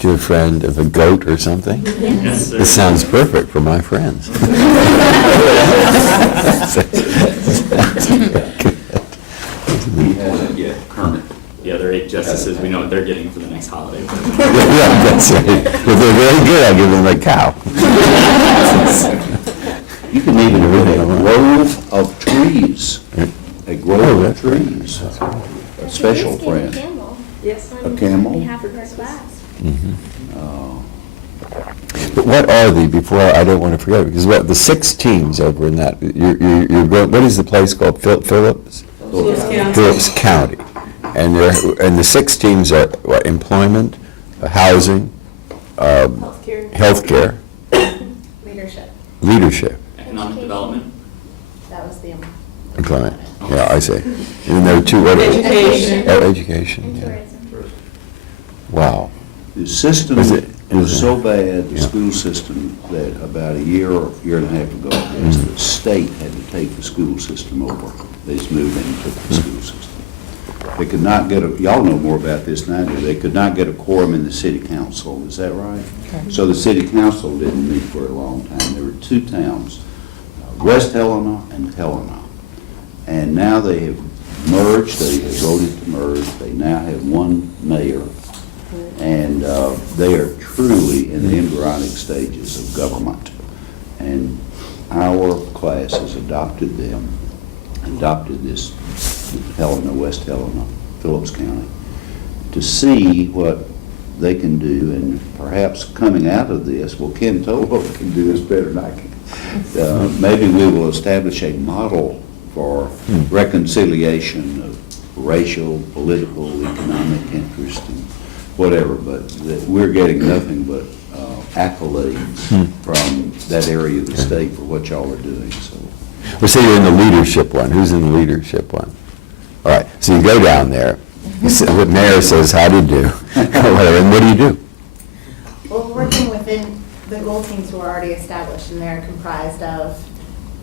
to a friend of a goat or something? Yes, sir. This sounds perfect for my friends. We haven't yet Kermit. The other 8 justices, we know what they're getting for the next holiday. Yeah, that's right. If they're very good, I'll give them a cow. You can even put a grove of trees, a Oh, grove that's of trees, a special friend. Yes. A camel? On behalf of our class. But what are before, I don't want to forget, because what, the 6 teams over in that, you're going, what is the place called, Phillips? Phillips County. And the 6 teams are, what, employment, housing, healthcare, leadership, Economic development. That was the employment. Yeah, I see. And there are 2, what? Education. Oh, education, and yeah. tourism. Wow. The system Is it- was is it- so bad, the Yeah. school system, that about a year or year and a half ago, the state had to take the school system over. They just moved in and took the school system. They could not get y'all know more about this than I do, they could not get a quorum in the city council, is that right? So the city council didn't meet for a long time. There were 2 towns, West Helena and Helena. And now they have merged, they have voted to merge, they now have 1 mayor. And they are truly in the embryonic stages of government. And our class has adopted this Helena, West Helena, Phillips County, to see what they can do, and perhaps coming out of this, well, Ken Tolo can do this better than I can. Maybe we will establish a model for reconciliation of racial, political, economic interest, and whatever, but that we're getting nothing but accolades from that area of the state for what y'all are doing, so. Well, say you're in the leadership one. Who's in the leadership one? All right, so you go down there, the mayor says, how do you do? Whatever, and what do you do? Well, we're working within the goal teams who are already established, and they're comprised of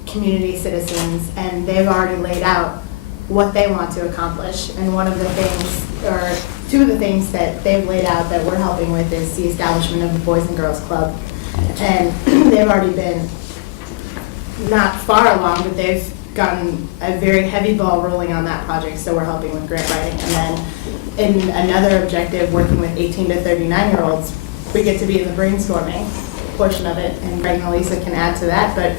community citizens, and they've already laid out what they want to accomplish. And one of the things, or 2 of the things that they've laid out that we're helping with is the establishment of the Boys and Girls Club. And they've already been not far along, but they've gotten a very heavy ball rolling on that project, so we're helping with grant writing. And then in another objective, working with 18 to 39-year-olds, we get to be in the brainstorming portion of it, and Greg and Elisa can add to that, but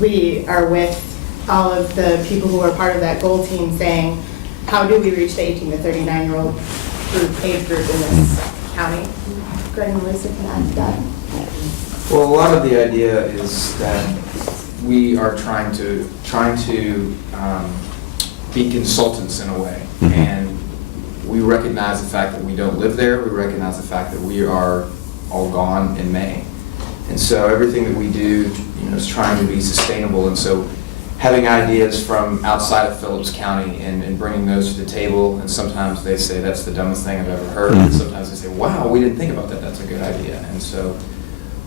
we are with all of the people who are part of that goal team saying, how do we reach the 18 to 39-year-old age group in this county? Greg and Elisa can add to that. Well, a lot of the idea is that we are trying to be consultants in a way, and we recognize the fact that we don't live there. We recognize the fact that we are all gone in May, and so everything that we do, is trying to be sustainable. And so, having ideas from outside of Phillips County and bringing those to the table, and sometimes they say that's the dumbest thing I've ever heard, and sometimes they say, wow, we didn't think about that. That's a good idea, and so.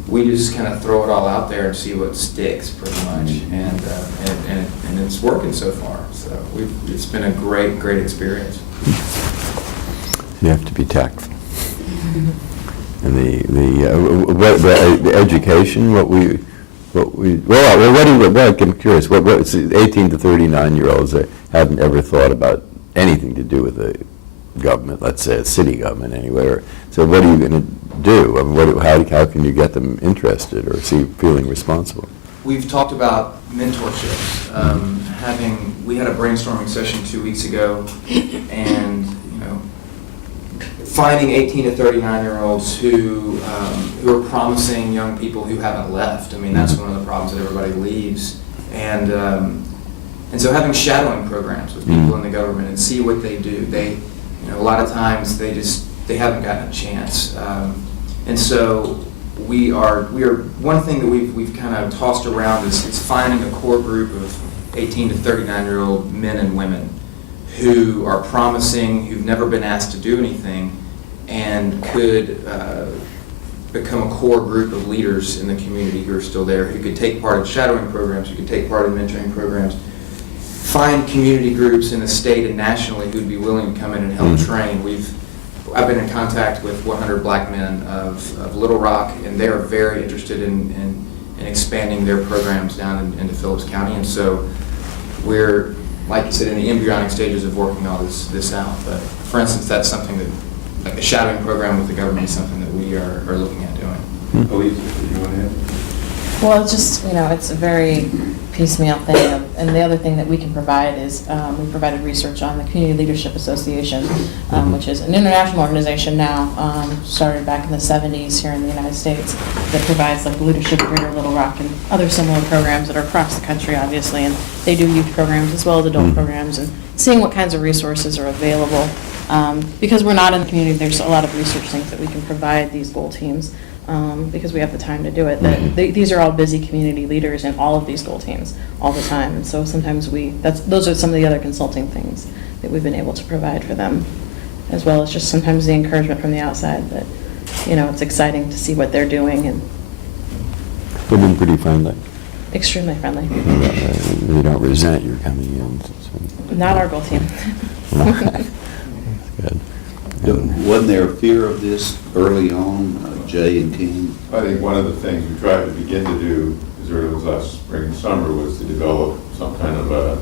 We just kind of throw it all out there and see what sticks, pretty much, and it's working so far. So it's been a great experience. You have to be tactful. And the education, I'm curious, what 18 to 39-year-olds that haven't ever thought about anything to do with the government, let's say a city government anywhere. So what are you going to do? I mean, how can you get them interested or feeling responsible? We've talked about mentorships. We had a brainstorming session 2 weeks ago, and finding 18 to 39-year-olds who are promising young people who haven't left. I mean, that's one of the problems that everybody leaves, and so having shadowing programs with people in the government and see what they do. A lot of times they haven't gotten a chance, and so we are one thing that we've kind of tossed around is finding a core group of 18 to 39-year-old men and women who are promising, who've never been asked to do anything, and could become a core group of leaders in the community who are still there, who could take part in shadowing programs, who could take part in mentoring programs. Find community groups in the state and nationally who'd be willing to come in and help train. I've been in contact with 100 Black Men of Little Rock, and they are very interested in expanding their programs down into Phillips County. And so we're, like you said, in the embryonic stages of working all this out. But for instance, that's something that, like a shadowing program with the government is something that we are looking at doing. Elise, did you want to add? Well, it's just, it's a very piecemeal thing. And the other thing that we can provide is we provided research on the Community Leadership Association, which is an international organization now, started back in the 70s here in the United States, that provides like leadership at Greater Little Rock and other similar programs that are across the country, obviously. And they do youth programs as well as adult programs, and seeing what kinds of resources are available. Because we're not in the community, there's a lot of research things that we can provide these goal teams. Because we have the time to do it. These are all busy community leaders in all of these goal teams all the time, and so sometimes those are some of the other consulting things that we've been able to provide for them, as well as just sometimes the encouragement from the outside that, it's exciting to see what they're doing, and They've been pretty friendly. extremely friendly. They don't resent your coming in. So. Not our goal team. That's good. Wasn't there a fear of this early on, Jay and King? I think one of the things we tried to begin to do as early as last spring and summer was to develop some kind of a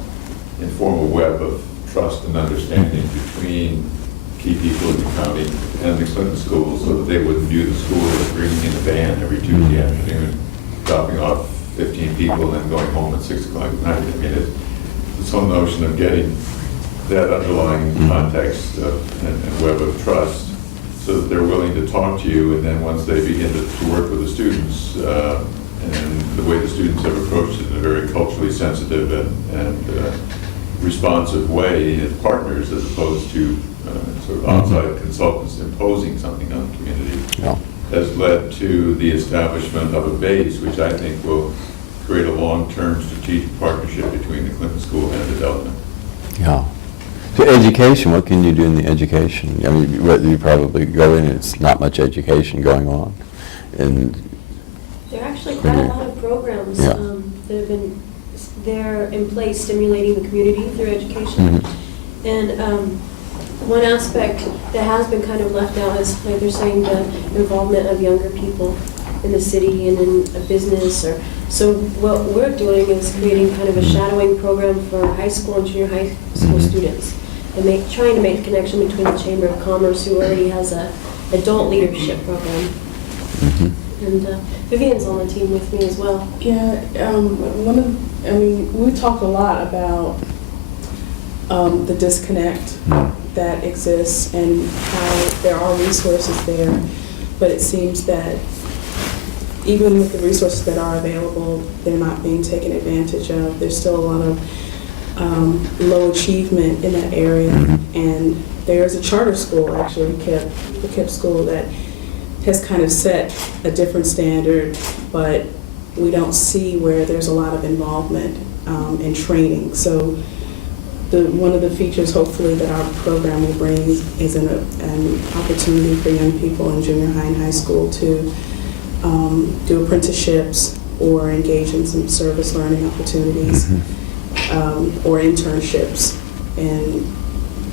informal web of trust and understanding between key people in the county and the Clinton schools, so that they wouldn't view the school as bringing in a van every Tuesday afternoon, dropping off 15 people and then going home at 6 o'clock at night. I mean, it's some notion of getting that underlying context and web of trust, so that they're willing to talk to you, and then once they begin to work with the students, and the way the students have approached it in a very culturally sensitive and responsive way as partners, as opposed to sort of outside consultants imposing something on the community, Yeah. has led to the establishment of a base, which I think will create a long-term strategic partnership between the Clinton School and the Delta. Yeah. So education, what can you do in the education? I mean, you probably go in, it's not much education going on. And There are actually quite a lot of programs Yeah. that have been there in place stimulating the community through education. And one aspect that has been kind of left out is, like they're saying, the involvement of younger people in the city and in a business. So what we're doing is creating kind of a shadowing program for high school and junior high school students, and trying to make the connection between the Chamber of Commerce, who already has a adult leadership program. And Vivian's on the team with me as well. Yeah, we talk a lot about the disconnect that exists and how there are resources there, but it seems that even with the resources that are available, they're not being taken advantage of. There's still a lot of low achievement in that area, and there's a charter school, actually, the KIPP school, that has kind of set a different standard, but we don't see where there's a lot of involvement in training. So one of the features, hopefully, that our program will bring is an opportunity for young people in junior high and high school to do apprenticeships or engage in some service learning opportunities or internships, and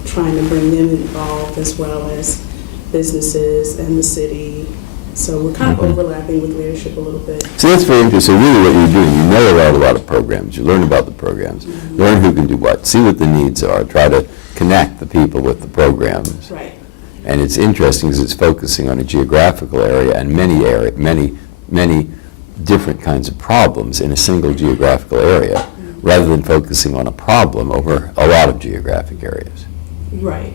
trying to bring them involved as well as businesses and the city. So we're kind of overlapping with leadership a little bit. so that's very interesting. So really what you're doing, you know about a lot of programs, you learn about the programs, learn who can do what, see what the needs are, try to connect the people with the programs. Right. And it's interesting because it's focusing on a geographical area and many different kinds of problems in a single geographical area, rather than focusing on a problem over a lot of geographic areas. Right.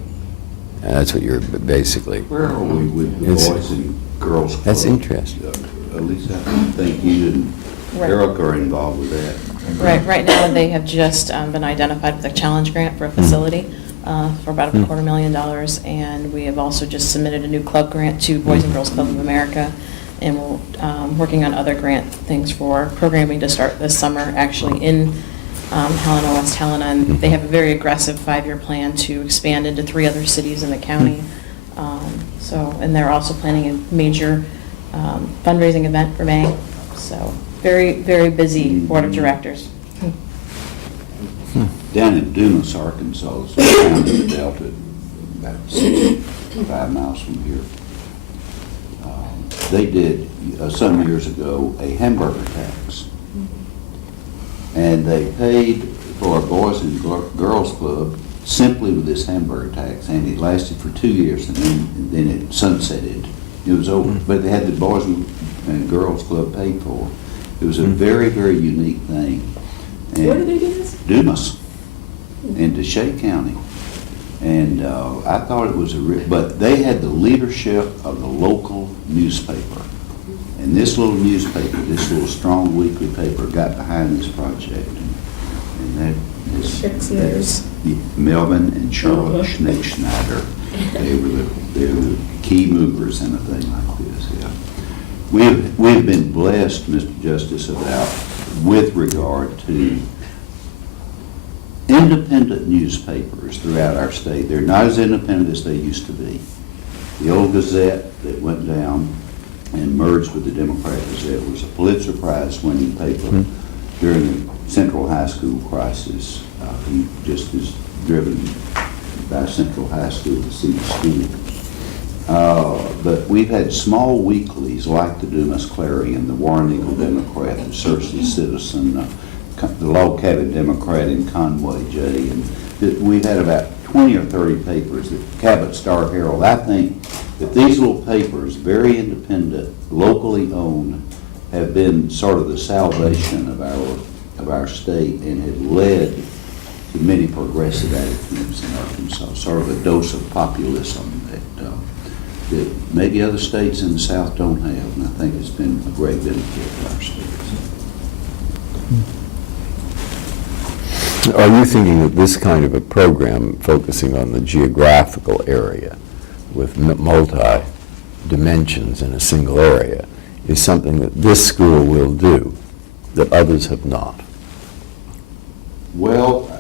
And that's what you're basically. Where are we with the It's- Boys and Girls Club? That's interesting. At least I think you and Right. Eric are involved with that. Right now they have just been identified with a challenge grant for a facility for about $250,000, and we have also just submitted a new club grant to Boys and Girls Club of America, and we're working on other grant things for programming to start this summer, actually in Helena, West Helena, and they have a very aggressive 5-year plan to expand into 3 other cities in the county. And they're also planning a major fundraising event for May. So very, very busy board of directors. Down in Dumas, Arkansas, is kind of the Delta, about 5 miles from here. They did, some years ago, a hamburger tax. And they paid for a Boys and Girls Club simply with this hamburger tax, and it lasted for 2 years, and then it sunsetted. It was over, but they had the Boys and Girls Club paid for. It was a very, very unique thing. And Where did they do this? Dumas in Deshae County. And I thought it was but they had the leadership of the local newspaper. And this little newspaper, this little strong weekly paper got behind this project. And that is Melvin and Charlotte Schneider. They were the key movers in a thing like this, yeah. We've been blessed, Mr. Justice, with regard to independent newspapers throughout our state. They're not as independent as they used to be. The old Gazette that went down and merged with the Democrat Gazette was a Pulitzer Prize winning paper during the Central High School crisis. He just is driven by Central High School to see the school. But we've had small weeklies like the Dumas Clarion, the Warren Eagle Democrat, the Searcy Citizen, the Log Cabin Democrat in Conway, Jay, and we've had about 20 or 30 papers. The Cabot Star Herald. I think that these little papers, very independent, locally owned, have been sort of the salvation of our state and have led to many progressive attitudes in Arkansas. Sort of a dose of populism that maybe other states in the South don't have, and I think it's been a great benefit to our states. Are you thinking that this kind of a program focusing on the geographical area with multi-dimensions in a single area is something that this school will do that others have not? Well,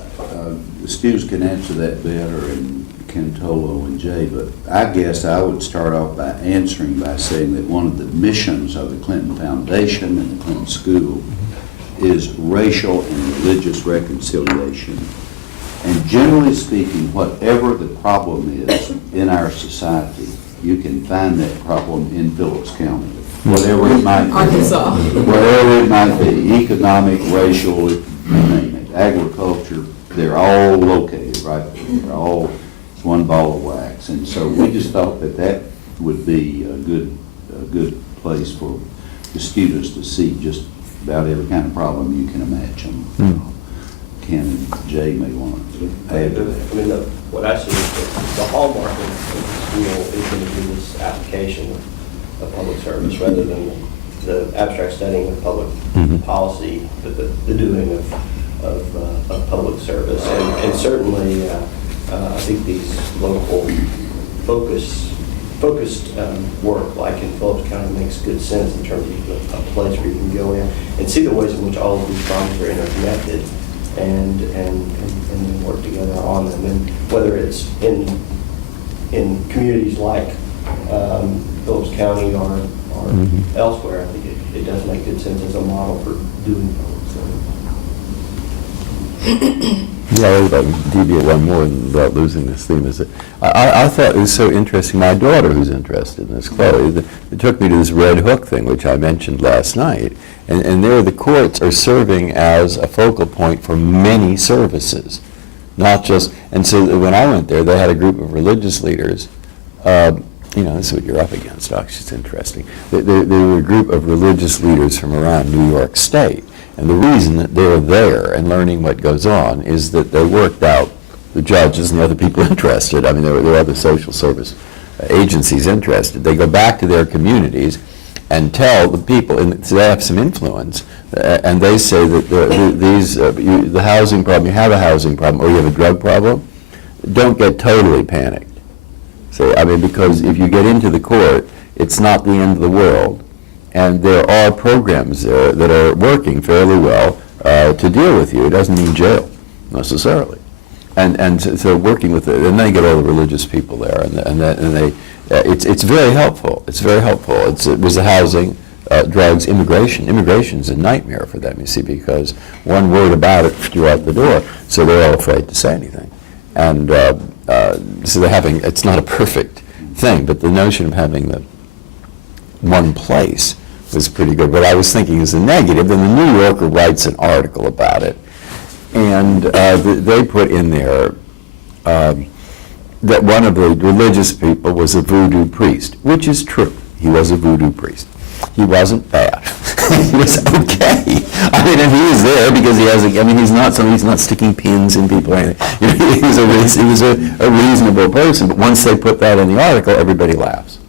the students can answer that better, and Ken Tolo and Jay, but I guess I would start off by answering by saying that one of the missions of the Clinton Foundation and the Clinton School is racial and religious reconciliation. And generally speaking, whatever the problem is in our society, you can find that problem in Phillips County, whatever it might be. Arkansas. Whatever it might be, economic, racial, you name it, agriculture, they're all located right there. They're all, it's one ball of wax. And so we just thought that that would be a good place for the students to see just about every kind of problem you can imagine. Ken and Jay may want to add to that. I mean, what I see is the hallmark of the school is going to be this application of public service rather than the abstract studying of public policy, but the doing of public service. And certainly, I think these local focused work, like in Phillips County, makes good sense in terms of a place where you can go in and see the ways in which all of these problems are interconnected and then work together on them. And whether it's in communities like Phillips County or elsewhere, I think it does make good sense as a model for doing public service. Yeah, I would like to deviate one more without losing this theme. Is that I thought it was so interesting. My daughter, who's interested in this, Chloe, it took me to this Red Hook thing, which I mentioned last night. And there the courts are serving as a focal point for many services, not just, and so when I went there, they had a group of religious leaders. You know, this is what you're up against, Doc. It's interesting. They were a group of religious leaders from around New York State. And the reason that they're there and learning what goes on is that they worked out, the judges and the other people interested, I mean, there were other social service agencies interested. They go back to their communities and tell the people, and so they have some influence, and they say that the housing problem, you have a housing problem or you have a drug problem, don't get totally panicked. So, I mean, because if you get into the court, it's not the end of the world. And there are programs there that are working fairly well to deal with you. It doesn't mean jail, necessarily. And so working with it, and they get all the religious people there, it's very helpful. It's very helpful. It was the housing, drugs, immigration. Immigration's a nightmare for them, you see, because one word about it, you're out the door. So they're all afraid to say anything. And so they're having, it's not a perfect thing, but the notion of having the one place was pretty good. What I was thinking is the negative, and the New Yorker writes an article about it, and they put in there that one of the religious people was a voodoo priest, which is true. He was a voodoo priest. He wasn't bad. He was okay. I mean, and he was there because he has he's not sticking pins in people or anything. You know, he was a reasonable person, but once they put that in the article, everybody laughs.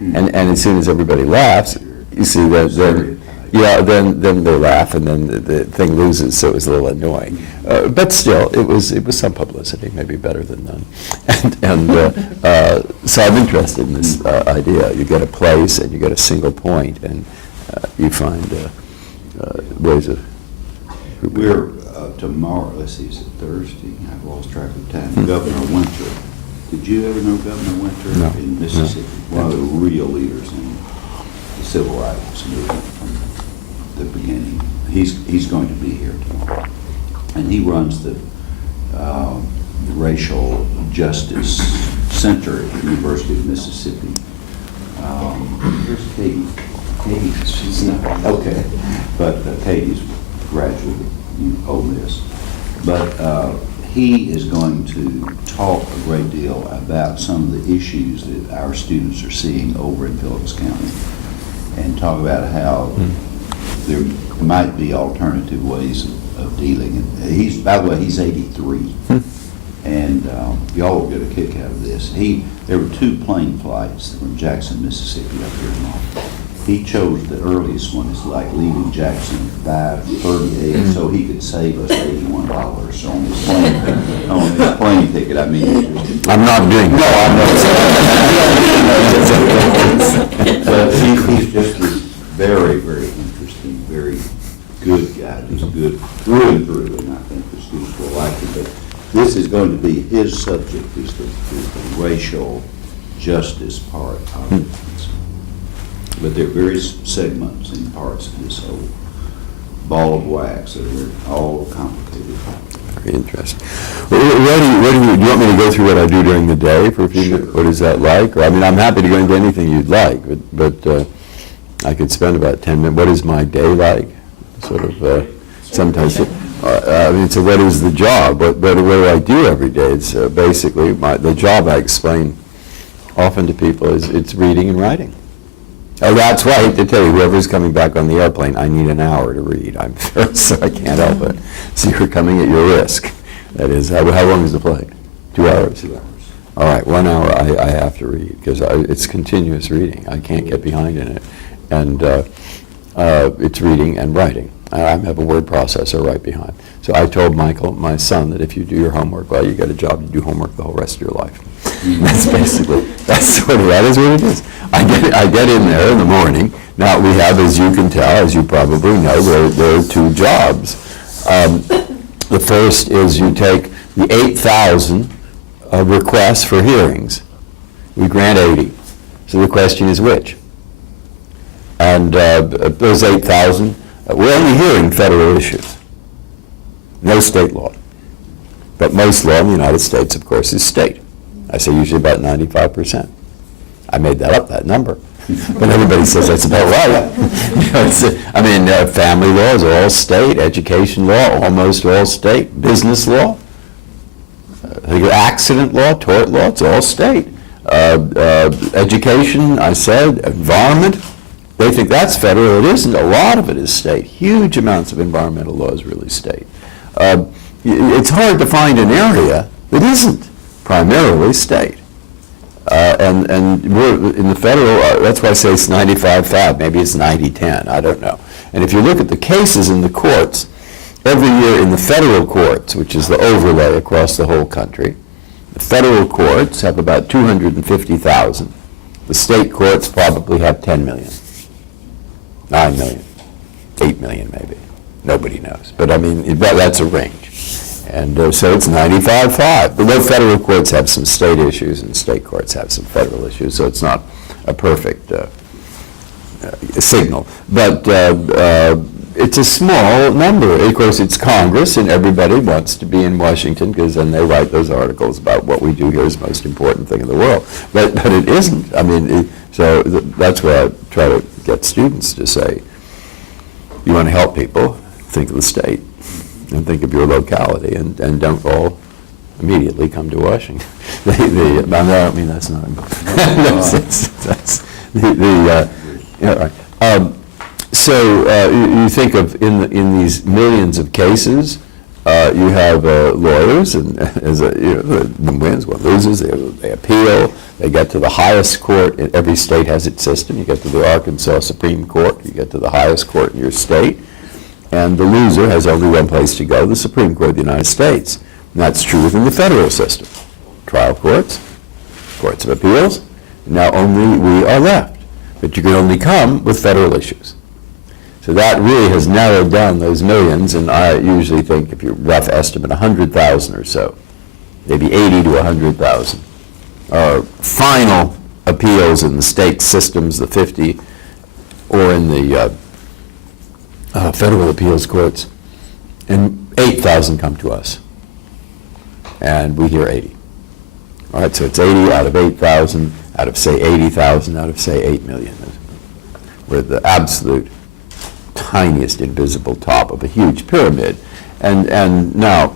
And as soon as everybody laughs, you see that then they laugh, and then the thing loses, so it was a little annoying. But still, it was some publicity, maybe better than none. So I'm interested in this idea. You get a place, and you get a single point, and you find ways of... We're tomorrow, let's see, is it Thursday? I've lost track of time. Governor Winter. Did you ever know Governor Winter No. in Mississippi? One of the real leaders in the civil rights movement from the beginning. He's going to be here tomorrow, and he runs the Racial Justice Center at the University of Mississippi. Where's Katie? She's not okay, but Katie's graduated Ole Miss. But he is going to talk a great deal about some of the issues that our students are seeing over in Phillips County, and talk about how there might be alternative ways of dealing. And by the way, he's 83, and y'all will get a kick out of this. There were 2 plane flights from Jackson, Mississippi up here tomorrow. He chose the earliest one. It's like leaving Jackson at 5:38, so he could save us $81 on his plane ticket. I mean, I'm not doing but he's just this very, very interesting, very good guy. He's good through and through, and I think the students will like him. But this is going to be his subject, is the racial justice part of it. But there are various segments and parts of this whole ball of wax that are all complicated. Very interesting. Do you want me to go through what I do during the day for a few minutes? What is that like? Or, I mean, I'm happy to go into anything you'd like, but I could spend about 10 minutes. What is my day like? Sort of, sometimes, I mean, so what is the job? What do I do every day? It's basically, the job I explain often to people is it's reading and writing. Oh, that's why I hate to tell you, whoever's coming back on the airplane, I need an hour to read. I'm so I can't help it. So you're coming at your risk. That is, how long is the flight? 2 hours? 2 hours. All right, 1 hour I have to read, because it's continuous reading. I can't get behind in it. And it's reading and writing. I have a word processor right behind. So I told Michael, my son, that if you do your homework well, you get a job, you do homework the whole rest of your life. That's basically, that is what it is. I get in there in the morning. Now we have, as you can tell, as you probably know, there are 2 jobs. The first is you take the 8,000 requests for hearings. We grant 80. So the question is which? And those 8,000, we're only hearing federal issues, no state law. But most law in the United States, of course, is state. I say usually about 95%. I made that up, that number. But everybody says that's about right. You know, family law is all state, education law, almost all state, business law, accident law, tort law, it's all state. Education, I said, environment, they think that's federal. It isn't. A lot of it is state. Huge amounts of environmental law is really state. It's hard to find an area that isn't primarily state. And we're in the federal, that's why I say it's 95-5, maybe it's 90-10, I don't know. And if you look at the cases in the courts, every year in the federal courts, which is the overlay across the whole country, the federal courts have about 250,000. The state courts probably have 10 million, 9 million, 8 million maybe. Nobody knows. But I mean, that's a range. And so it's 95-5. The federal courts have some state issues and state courts have some federal issues, so it's not a perfect signal. But it's a small number. Of course, it's Congress, and everybody wants to be in Washington, because then they write those articles about what we do here is the most important thing in the world. But it isn't. I mean, that's where I try to get students to say, you want to help people, think of the state, and think of your locality, and don't all immediately come to Washington. I don't mean that's not. That's So you think of in these millions of cases, you have lawyers, and one wins, one loses. They appeal. They get to the highest court. Every state has its system. You get to the Arkansas Supreme Court. You get to the highest court in your state, and the loser has only one place to go: the Supreme Court of the United States. And that's true within the federal system. Trial courts, courts of appeals. Now only we are left, but you can only come with federal issues. So that really has narrowed down those millions, and I usually think, if you rough estimate, 100,000 or so, maybe 80 to 100,000, are final appeals in the state systems, the 50, or in the federal appeals courts, and 8,000 come to us, and we hear 80. All right, so it's 80 out of 8,000, out of, say, 80,000, out of, say, 8 million. We're the absolute tiniest invisible top of a huge pyramid. And now,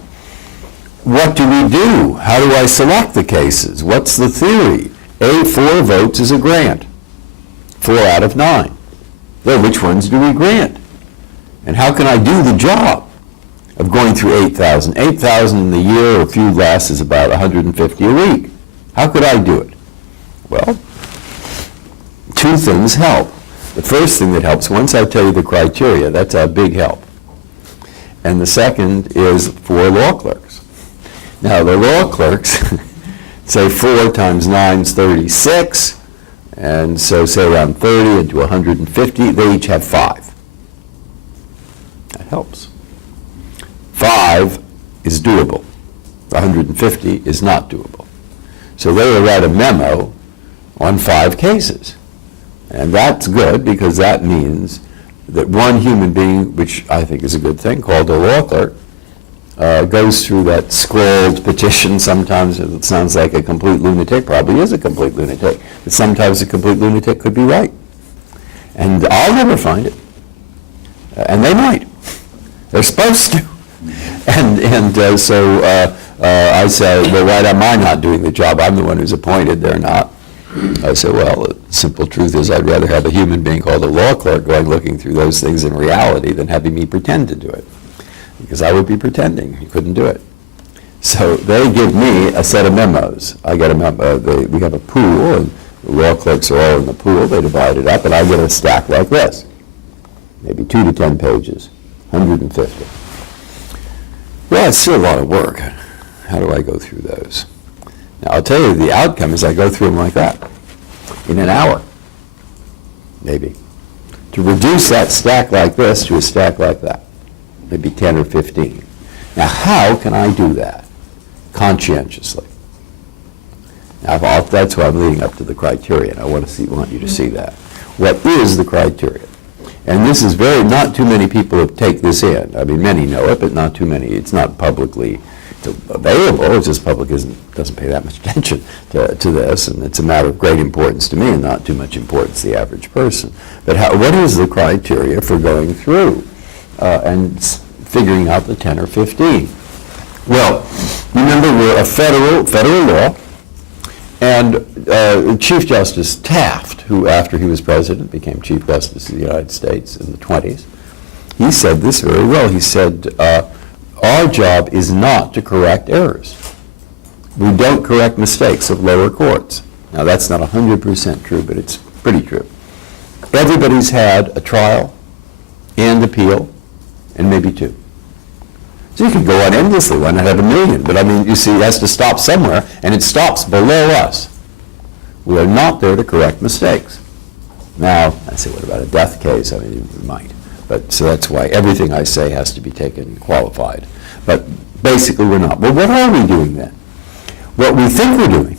what do we do? How do I select the cases? What's the theory? 4 votes is a grant. 4 out of 9. Well, which ones do we grant? And how can I do the job of going through 8,000? 8,000 in the year, or a few less, is about 150 a week. How could I do it? Well, 2 things help. The first thing that helps, once I tell you the criteria, that's a big help. And the second is for law clerks. Now, the law clerks, say 4 times 9 is 36, and so say around 30 into 150, they each have 5. That helps. 5 is doable. 150 is not doable. So they will write a memo on 5 cases. And that's good, because that means that one human being, which I think is a good thing, called a law clerk, goes through that scrawled petition. Sometimes it sounds like a complete lunatic, probably is a complete lunatic, but sometimes a complete lunatic could be right. And I'll never find it. And they might. They're supposed to. And so I say, well, why am I not doing the job? I'm the one who's appointed, they're not. I say, well, the simple truth is I'd rather have a human being called a law clerk going looking through those things in reality than having me pretend to do it. Because I would be pretending. You couldn't do it. So they give me a set of memos. I get a memo. We have a pool, and the law clerks are all in the pool. They divide it up, and I get a stack like this. Maybe 2 to 10 pages, 150. Well, it's still a lot of work. How do I go through those? Now, I'll tell you, the outcome is I go through them like that, in an hour, maybe. To reduce that stack like this to a stack like that, maybe 10 or 15. Now, how can I do that? Conscientiously. Now, that's why I'm leading up to the criteria, and I want you to see that. What is the criteria? And this is not too many people take this in. I mean, many know it, but not too many. It's not publicly available. It's just public doesn't pay that much attention to this, and it's a matter of great importance to me and not too much importance to the average person. But what is the criteria for going through and figuring out the 10 or 15? Well, remember, we're a federal law, and Chief Justice Taft, who after he was president became Chief Justice of the United States in the 20s, he said this very well. He said, our job is not to correct errors. We don't correct mistakes of lower courts. Now, that's not 100% true, but it's pretty true. Everybody's had a trial and appeal, and maybe 2. So you can go on endlessly. Why not have 1 million? But I mean, you see, it has to stop somewhere, and it stops below us. We are not there to correct mistakes. Now, I say, what about a death case? I mean, you might. But so that's why everything I say has to be taken qualified. But basically, we're not. Well, what are we doing then? What we think we're doing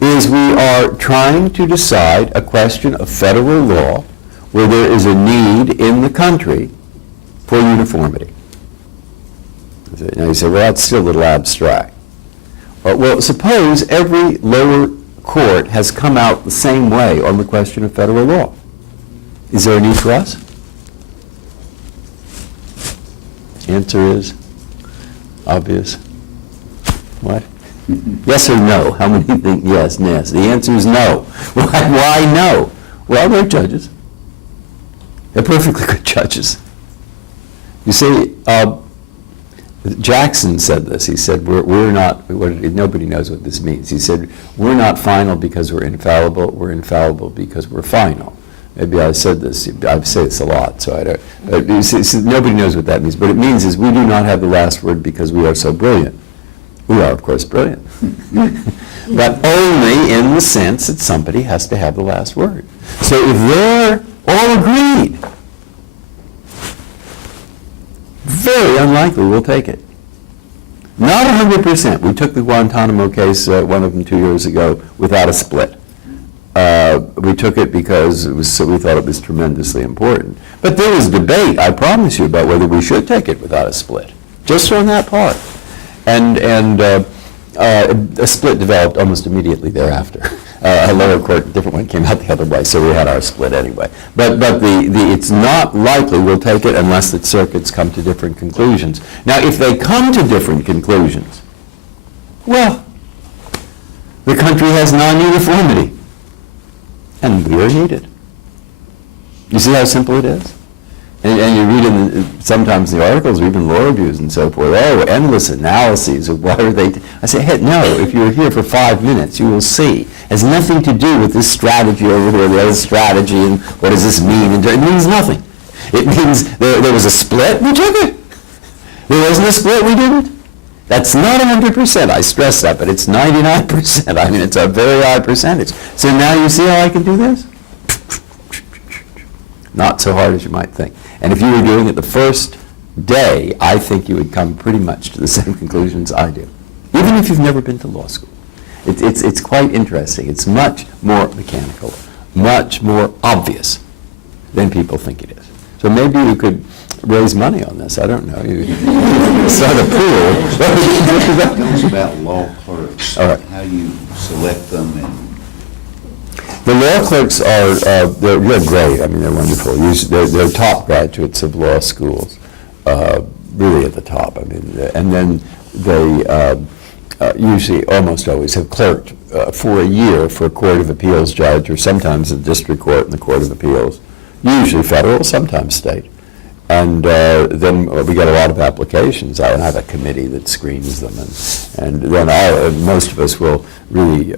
is we are trying to decide a question of federal law where there is a need in the country for uniformity. Now you say, well, that's still a little abstract. Well, suppose every lower court has come out the same way on the question of federal law. Is there a need for us? Answer is obvious. What? Yes or no? How many think yes? Yes. The answer is no. Why no? Well, they're judges. They're perfectly good judges. You see, Jackson said this. He said, we're not, nobody knows what this means. He said, we're not final because we're infallible because we're final. Maybe I said this, I say this a lot, so I don't, but he said, nobody knows what that means. What it means is we do not have the last word because we are so brilliant. We are, of course, brilliant. But only in the sense that somebody has to have the last word. So if they're all agreed, very unlikely we'll take it. Not 100%. We took the Guantanamo case, one of them 2 years ago, without a split. We took it because we thought it was tremendously important. But there was debate, I promise you, about whether we should take it without a split, just on that part. And a split developed almost immediately thereafter. A lower court, different one, came out the other way, so we had our split anyway. But it's not likely we'll take it unless the circuits come to different conclusions. Now, if they come to different conclusions, well, the country has non-uniformity, and we are needed. You see how simple it is? And you read sometimes the articles, or even law reviews and so forth, endless analyses of what are they, I say, hey, no, if you're here for 5 minutes, you will see. It has nothing to do with this strategy over here, the other strategy, and what does this mean? And it means nothing. It means there was a split, we took it. There wasn't a split, we didn't. That's not 100%, I stress that, but it's 99%. I mean, it's a very high percentage. So now you see how I can do this? Not so hard as you might think. And if you were doing it the first day, I think you would come pretty much to the same conclusions I do, even if you've never been to law school. It's quite interesting. It's much more mechanical, much more obvious than people think it is. So maybe you could raise money on this. I don't know. You start a pool. Tell us about law clerks. All right. How you select them and The law clerks are, they're great. I mean, they're wonderful. They're top graduates of law schools, really at the top. I mean, and then they usually, almost always, have clerked for a year for a court of appeals judge, or sometimes a district court and the court of appeals, usually federal, sometimes state. And then we get a lot of applications. I have a committee that screens them, and then most of us will really,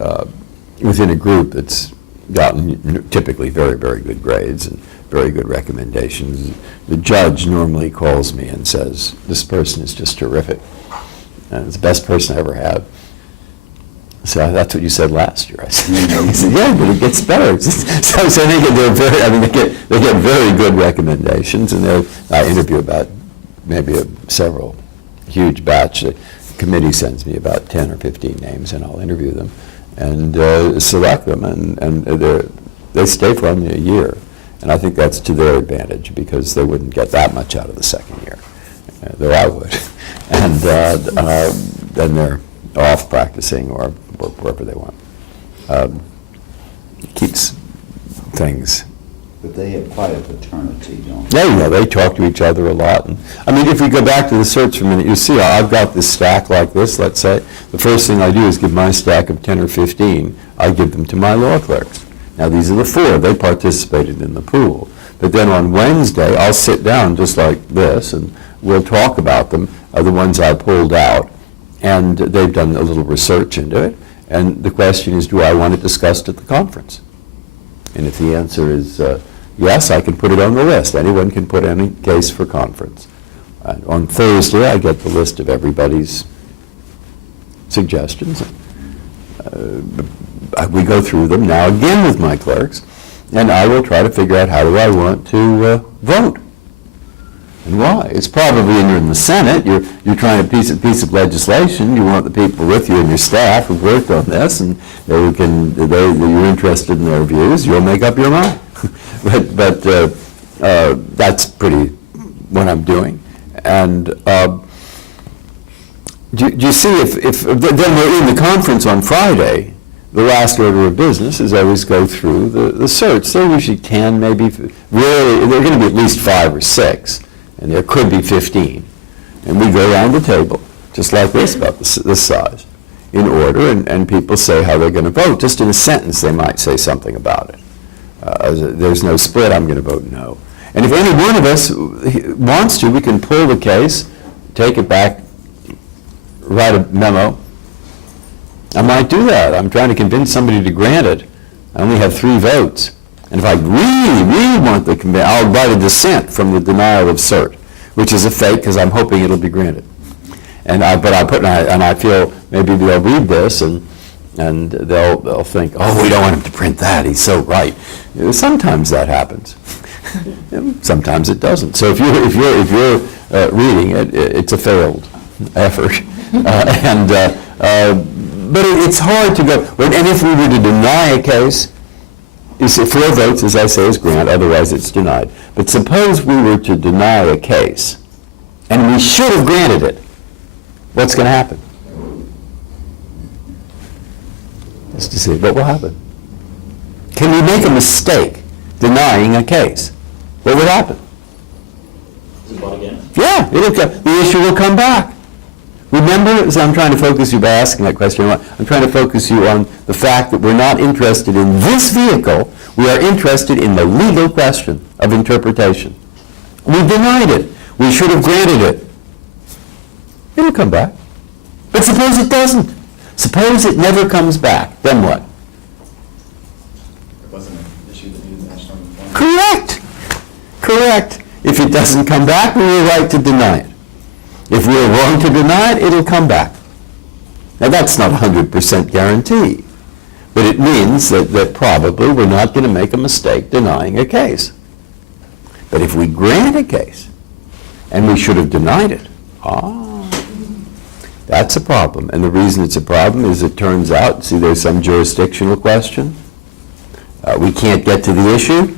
within a group that's gotten typically very, very good grades and very good recommendations, the judge normally calls me and says, this person is just terrific. And it's the best person I ever had. So that's what you said last year. I said, he said, yeah, but it gets better. So they get very good recommendations, and I interview about maybe several huge batch. The committee sends me about 10 or 15 names, and I'll interview them and select them, and they stay for only a year. And I think that's to their advantage, because they wouldn't get that much out of the second year, though I would. And then they're off practicing or wherever they want. Keeps things. But they have quite a fraternity, don't they? Yeah, they talk to each other a lot. And, I mean, if we go back to the search for a minute, you see I've got this stack like this, let's say. The first thing I do is give my stack of 10 or 15, I give them to my law clerks. Now, these are the 4. They participated in the pool. But then on Wednesday, I'll sit down just like this, and we'll talk about them, the ones I pulled out. And they've done a little research into it. And the question is, do I want it discussed at the conference? And if the answer is yes, I can put it on the list. Anyone can put any case for conference. On Thursday, I get the list of everybody's suggestions. We go through them now again with my clerks, and I will try to figure out how do I want to vote. And why? It's probably when you're in the Senate, you're trying a piece of legislation, you want the people with you and your staff who've worked on this, and you're interested in their views, you'll make up your mind. but that's pretty what I'm doing. And do you see, then we're in the conference on Friday, the last order of business is always go through the certs. They're usually 10, maybe, really, they're going to be at least 5 or 6, and there could be 15. And we go around the table, just like this, about this size, in order, and people say how they're going to vote. Just in a sentence, they might say something about it. There's no split, I'm going to vote no. And if any one of us wants to, we can pull the case, take it back, write a memo. I might do that. I'm trying to convince somebody to grant it. I only have 3 votes. And if I really, really want the I'll write a dissent from the denial of cert, which is a fake because I'm hoping it'll be granted. And I feel maybe they'll read this and they'll think, oh, we don't want him to print that. He's so right. Sometimes that happens. Sometimes it doesn't. So if you're reading it, it's a failed effort. But it's hard to go. And if we were to deny a case, you see, 4 votes, as I say, is grant, otherwise it's denied. But suppose we were to deny a case, and we should have granted it, what's going to happen? Just to see, what will happen? Can we make a mistake denying a case? What would happen? Is it bought again? Yeah, the issue will come back. Remember, as I'm trying to focus you by asking that question, I'm trying to focus you on the fact that we're not interested in this vehicle, we are interested in the legal question of interpretation. We denied it. We should have granted it. It'll come back. But suppose it doesn't. Suppose it never comes back. Then what? It wasn't an issue that needed national reform. Correct. Correct. If it doesn't come back, we were right to deny it. If we're wrong to deny it, it'll come back. Now, that's not 100% guarantee, but it means that probably we're not going to make a mistake denying a case. But if we grant a case, and we should have denied it, that's a problem. And the reason it's a problem is it turns out, see, there's some jurisdictional question. We can't get to the issue.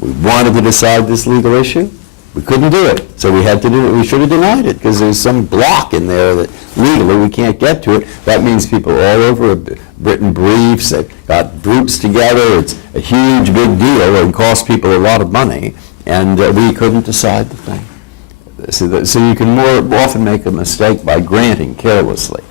We wanted to decide this legal issue. We couldn't do it, so we had to do it. We should have denied it because there's some block in there that legally we can't get to it. That means people all over have written briefs, they've got groups together. It's a huge, big deal and costs people a lot of money, and we couldn't decide the thing. So you can more often make a mistake by granting carelessly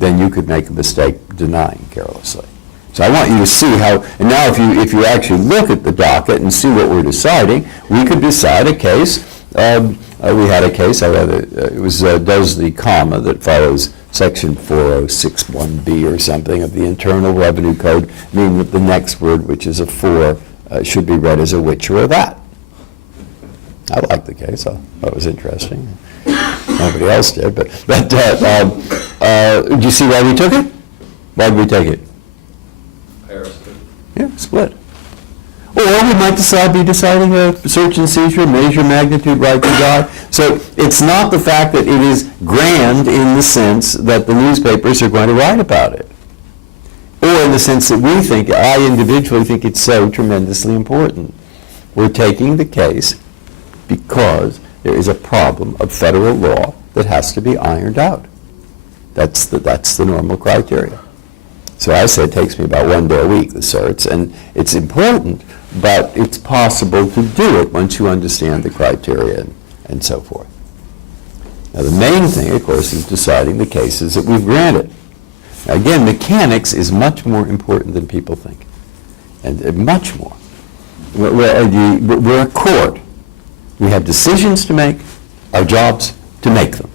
than you could make a mistake denying carelessly. So I want you to see how, and now if you actually look at the docket and see what we're deciding, we could decide a case. We had a case, it was does the comma that follows section 4061B or something of the Internal Revenue Code mean that the next word, which is a for, should be read as a which or a that. I liked the case. I thought it was interesting. Nobody else did, but do you see why we took it? Why did we take it? Yeah, split. Or we might be deciding a search and seizure, measure magnitude, right to die. So it's not the fact that it is grand in the sense that the newspapers are going to write about it. Or in the sense that we think, I individually think it's so tremendously important. We're taking the case because there is a problem of federal law that has to be ironed out. That's the normal criteria. So I say it takes me about 1 day a week, the certs, and it's important, but it's possible to do it once you understand the criteria and so forth. Now the main thing, of course, is deciding the cases that we've granted. Now again, mechanics is much more important than people think, and much more. We're a court. We have decisions to make, our job's to make them.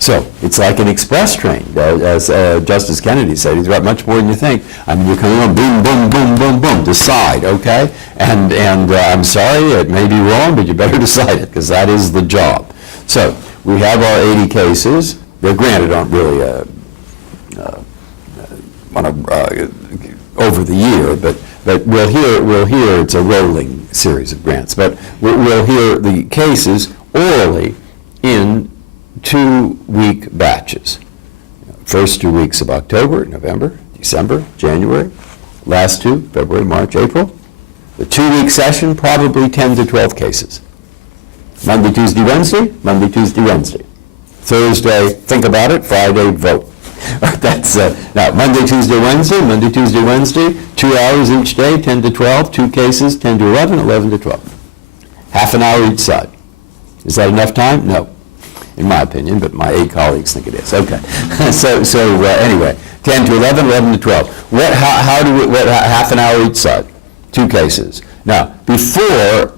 So it's like an express train, as Justice Kennedy said. He's got much more than you think. I mean, you're coming on, boom, boom, boom, boom, boom, decide, okay? And I'm sorry, it may be wrong, but you better decide it, because that is the job. So we have our 80 cases. They're granted on really over the year, but we'll hear it's a rolling series of grants. But we'll hear the cases orally in 2-week batches. First 2 weeks of October, November, December, January. Last 2, February, March, April. The 2-week session, probably 10 to 12 cases. Monday, Tuesday, Wednesday, Monday, Tuesday, Wednesday. Thursday, think about it, Friday, vote. That's, now, Monday, Tuesday, Wednesday, 2 hours each day, 10 to 12, 2 cases, 10 to 11, 11 to 12. Half an hour each side. Is that enough time? No, in my opinion, but my 8 colleagues think it is. Okay. So anyway, 10 to 11, 11 to 12. How do we, half an hour each side, 2 cases. Now, before,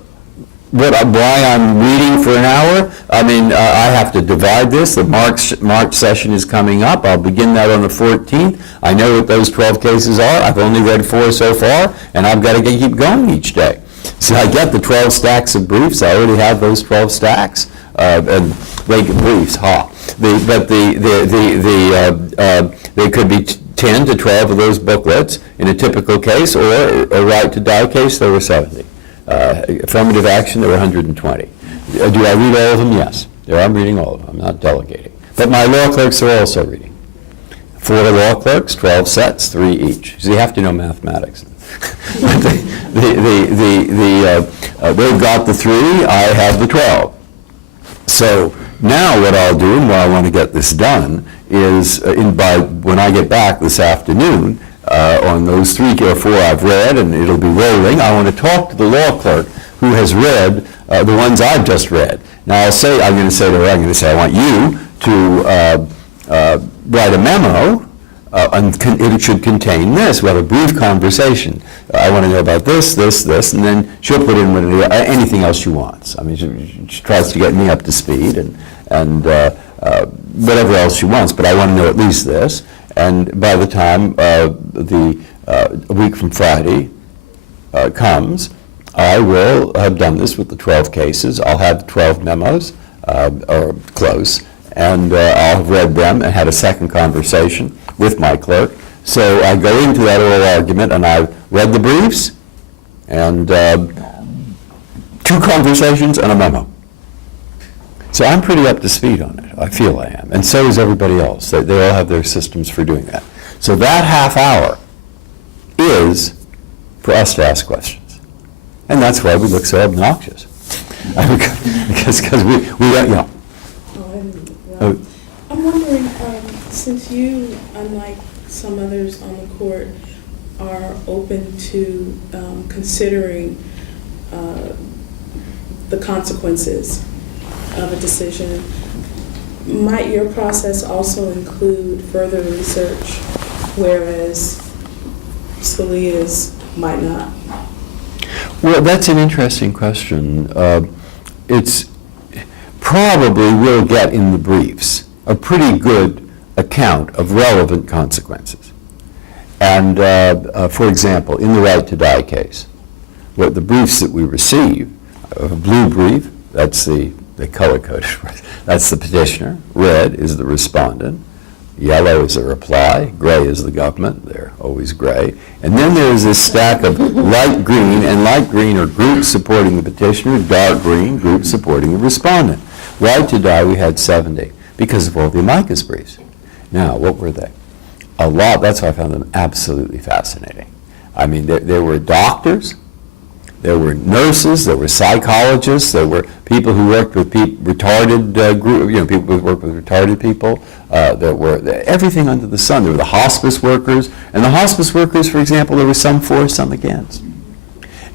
why I'm reading for an hour, I mean, I have to divide this. The March session is coming up. I'll begin that on the 14th. I know what those 12 cases are. I've only read 4 so far, and I've got to keep going each day. So I get the 12 stacks of briefs. I already have those 12 stacks. And briefs, but they could be 10 to 12 of those booklets in a typical case, or a right to die case, there were 70. Affirmative action, there were 120. Do I read all of them? Yes. I'm reading all of them. I'm not delegating. But my law clerks are also reading. 4 law clerks, 12 sets, 3 each. So you have to know mathematics. They've got the 3, I have the 12. So now what I'll do, and why I want to get this done, is when I get back this afternoon, on those 3 or 4 I've read, and it'll be rolling, I want to talk to the law clerk who has read the ones I've just read. Now I'm going to say I want you to write a memo, and it should contain this. We'll have a brief conversation. I want to know about this, and then she'll put in anything else she wants. I mean, she tries to get me up to speed and whatever else she wants, but I want to know at least this. And by the time a week from Friday comes, I will have done this with the 12 cases. I'll have 12 memos, or close, and I'll have read them and had a second conversation with my clerk. So I go into that oral argument, and I've read the briefs, and 2 conversations and a memo. So I'm pretty up to speed on it. I feel I am. And so is everybody else. They all have their systems for doing that. So that half hour is for us to ask questions. And that's why we look so obnoxious. Because we you know. I'm wondering, since you, unlike some others on the court, are open to considering the consequences of a decision, might your process also include further research, whereas Scalia's might not? Well, that's an interesting question. It's probably will get in the briefs a pretty good account of relevant consequences. And for example, in the right to die case, what the briefs that we receive, a blue brief, that's the color-coded, that's the petitioner, red is the respondent, yellow is the reply, gray is the government, they're always gray, and then there's this stack of light green, and light green are groups supporting the petitioner, dark green, groups supporting the respondent. Right to die, we had 70 because of all the amicus briefs. Now, what were they? A lot, that's why I found them absolutely fascinating. I mean, there were doctors, there were nurses, there were psychologists, there were people who worked with retarded people who worked with retarded people. There were everything under the sun. There were the hospice workers, and the hospice workers, for example, there were some for, some against.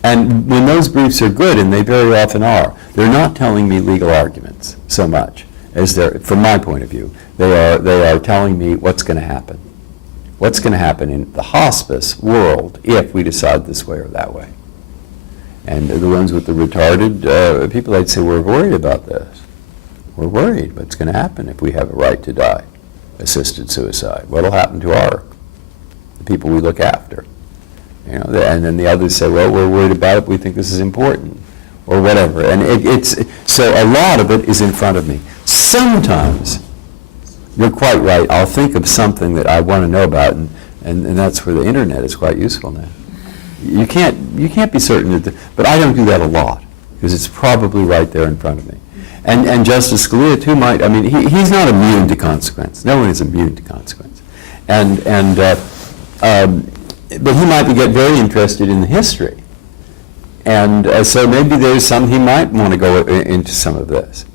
And when those briefs are good, and they very often are, they're not telling me legal arguments so much as they're, from my point of view, they are telling me what's going to happen. What's going to happen in the hospice world if we decide this way or that way. And the ones with the retarded people, they'd say, we're worried about this. We're worried what's going to happen if we have a right to die, assisted suicide. What will happen to the people we look after? You know, and then the others say, well, we're worried about it, we think this is important, or whatever. And so a lot of it is in front of me. Sometimes, you're quite right, I'll think of something that I want to know about, and that's where the internet is quite useful now. You can't be certain but I don't do that a lot, because it's probably right there in front of me. And Justice Scalia too might, I mean, he's not immune to consequence. No one is immune to consequence. But he might get very interested in the history And so maybe there's some, he might want to go into some of this.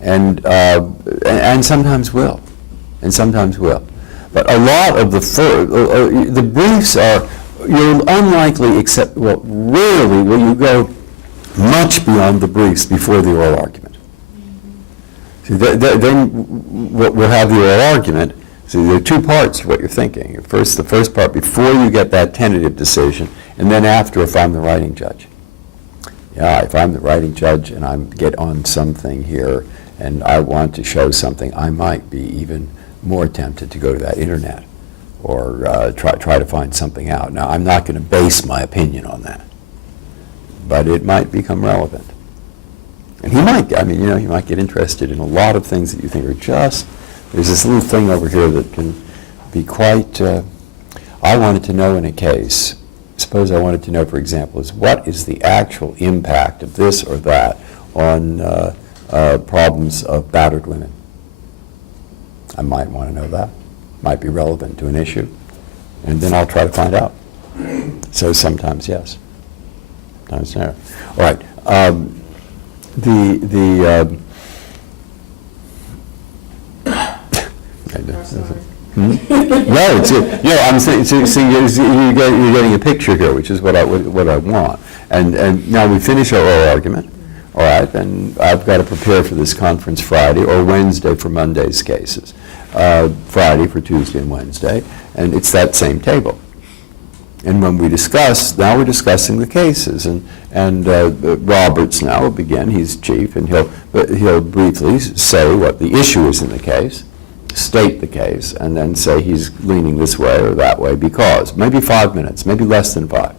And sometimes will. And sometimes will. But a lot of the briefs are, you're unlikely, except, well, rarely will you go much beyond the briefs before the oral argument. See, then we'll have the oral argument. See, there are two parts to what you're thinking. The first part, before you get that tentative decision, and then after, if I'm the writing judge. Yeah, if I'm the writing judge and I get on something here and I want to show something, I might be even more tempted to go to that internet or try to find something out. Now, I'm not going to base my opinion on that, but it might become relevant. And he might, he might get interested in a lot of things that you think are just, there's this little thing over here that can be quite, I wanted to know in a case, suppose I wanted to know, for example, is what is the actual impact of this or that on problems of battered women? I might want to know that. Might be relevant to an issue. And then I'll try to find out. So sometimes yes, sometimes no. All right. No, I'm saying. You're getting a picture here, which is what I want. And now we finish our oral argument. All right, and I've got to prepare for this conference Friday or Wednesday for Monday's cases. Friday for Tuesday and Wednesday, and it's that same table. And when we discuss, now we're discussing the cases, and Roberts now will begin. He's chief, and he'll briefly say what the issue is in the case, state the case, and then say he's leaning this way or that way because. Maybe 5 minutes, maybe less than 5.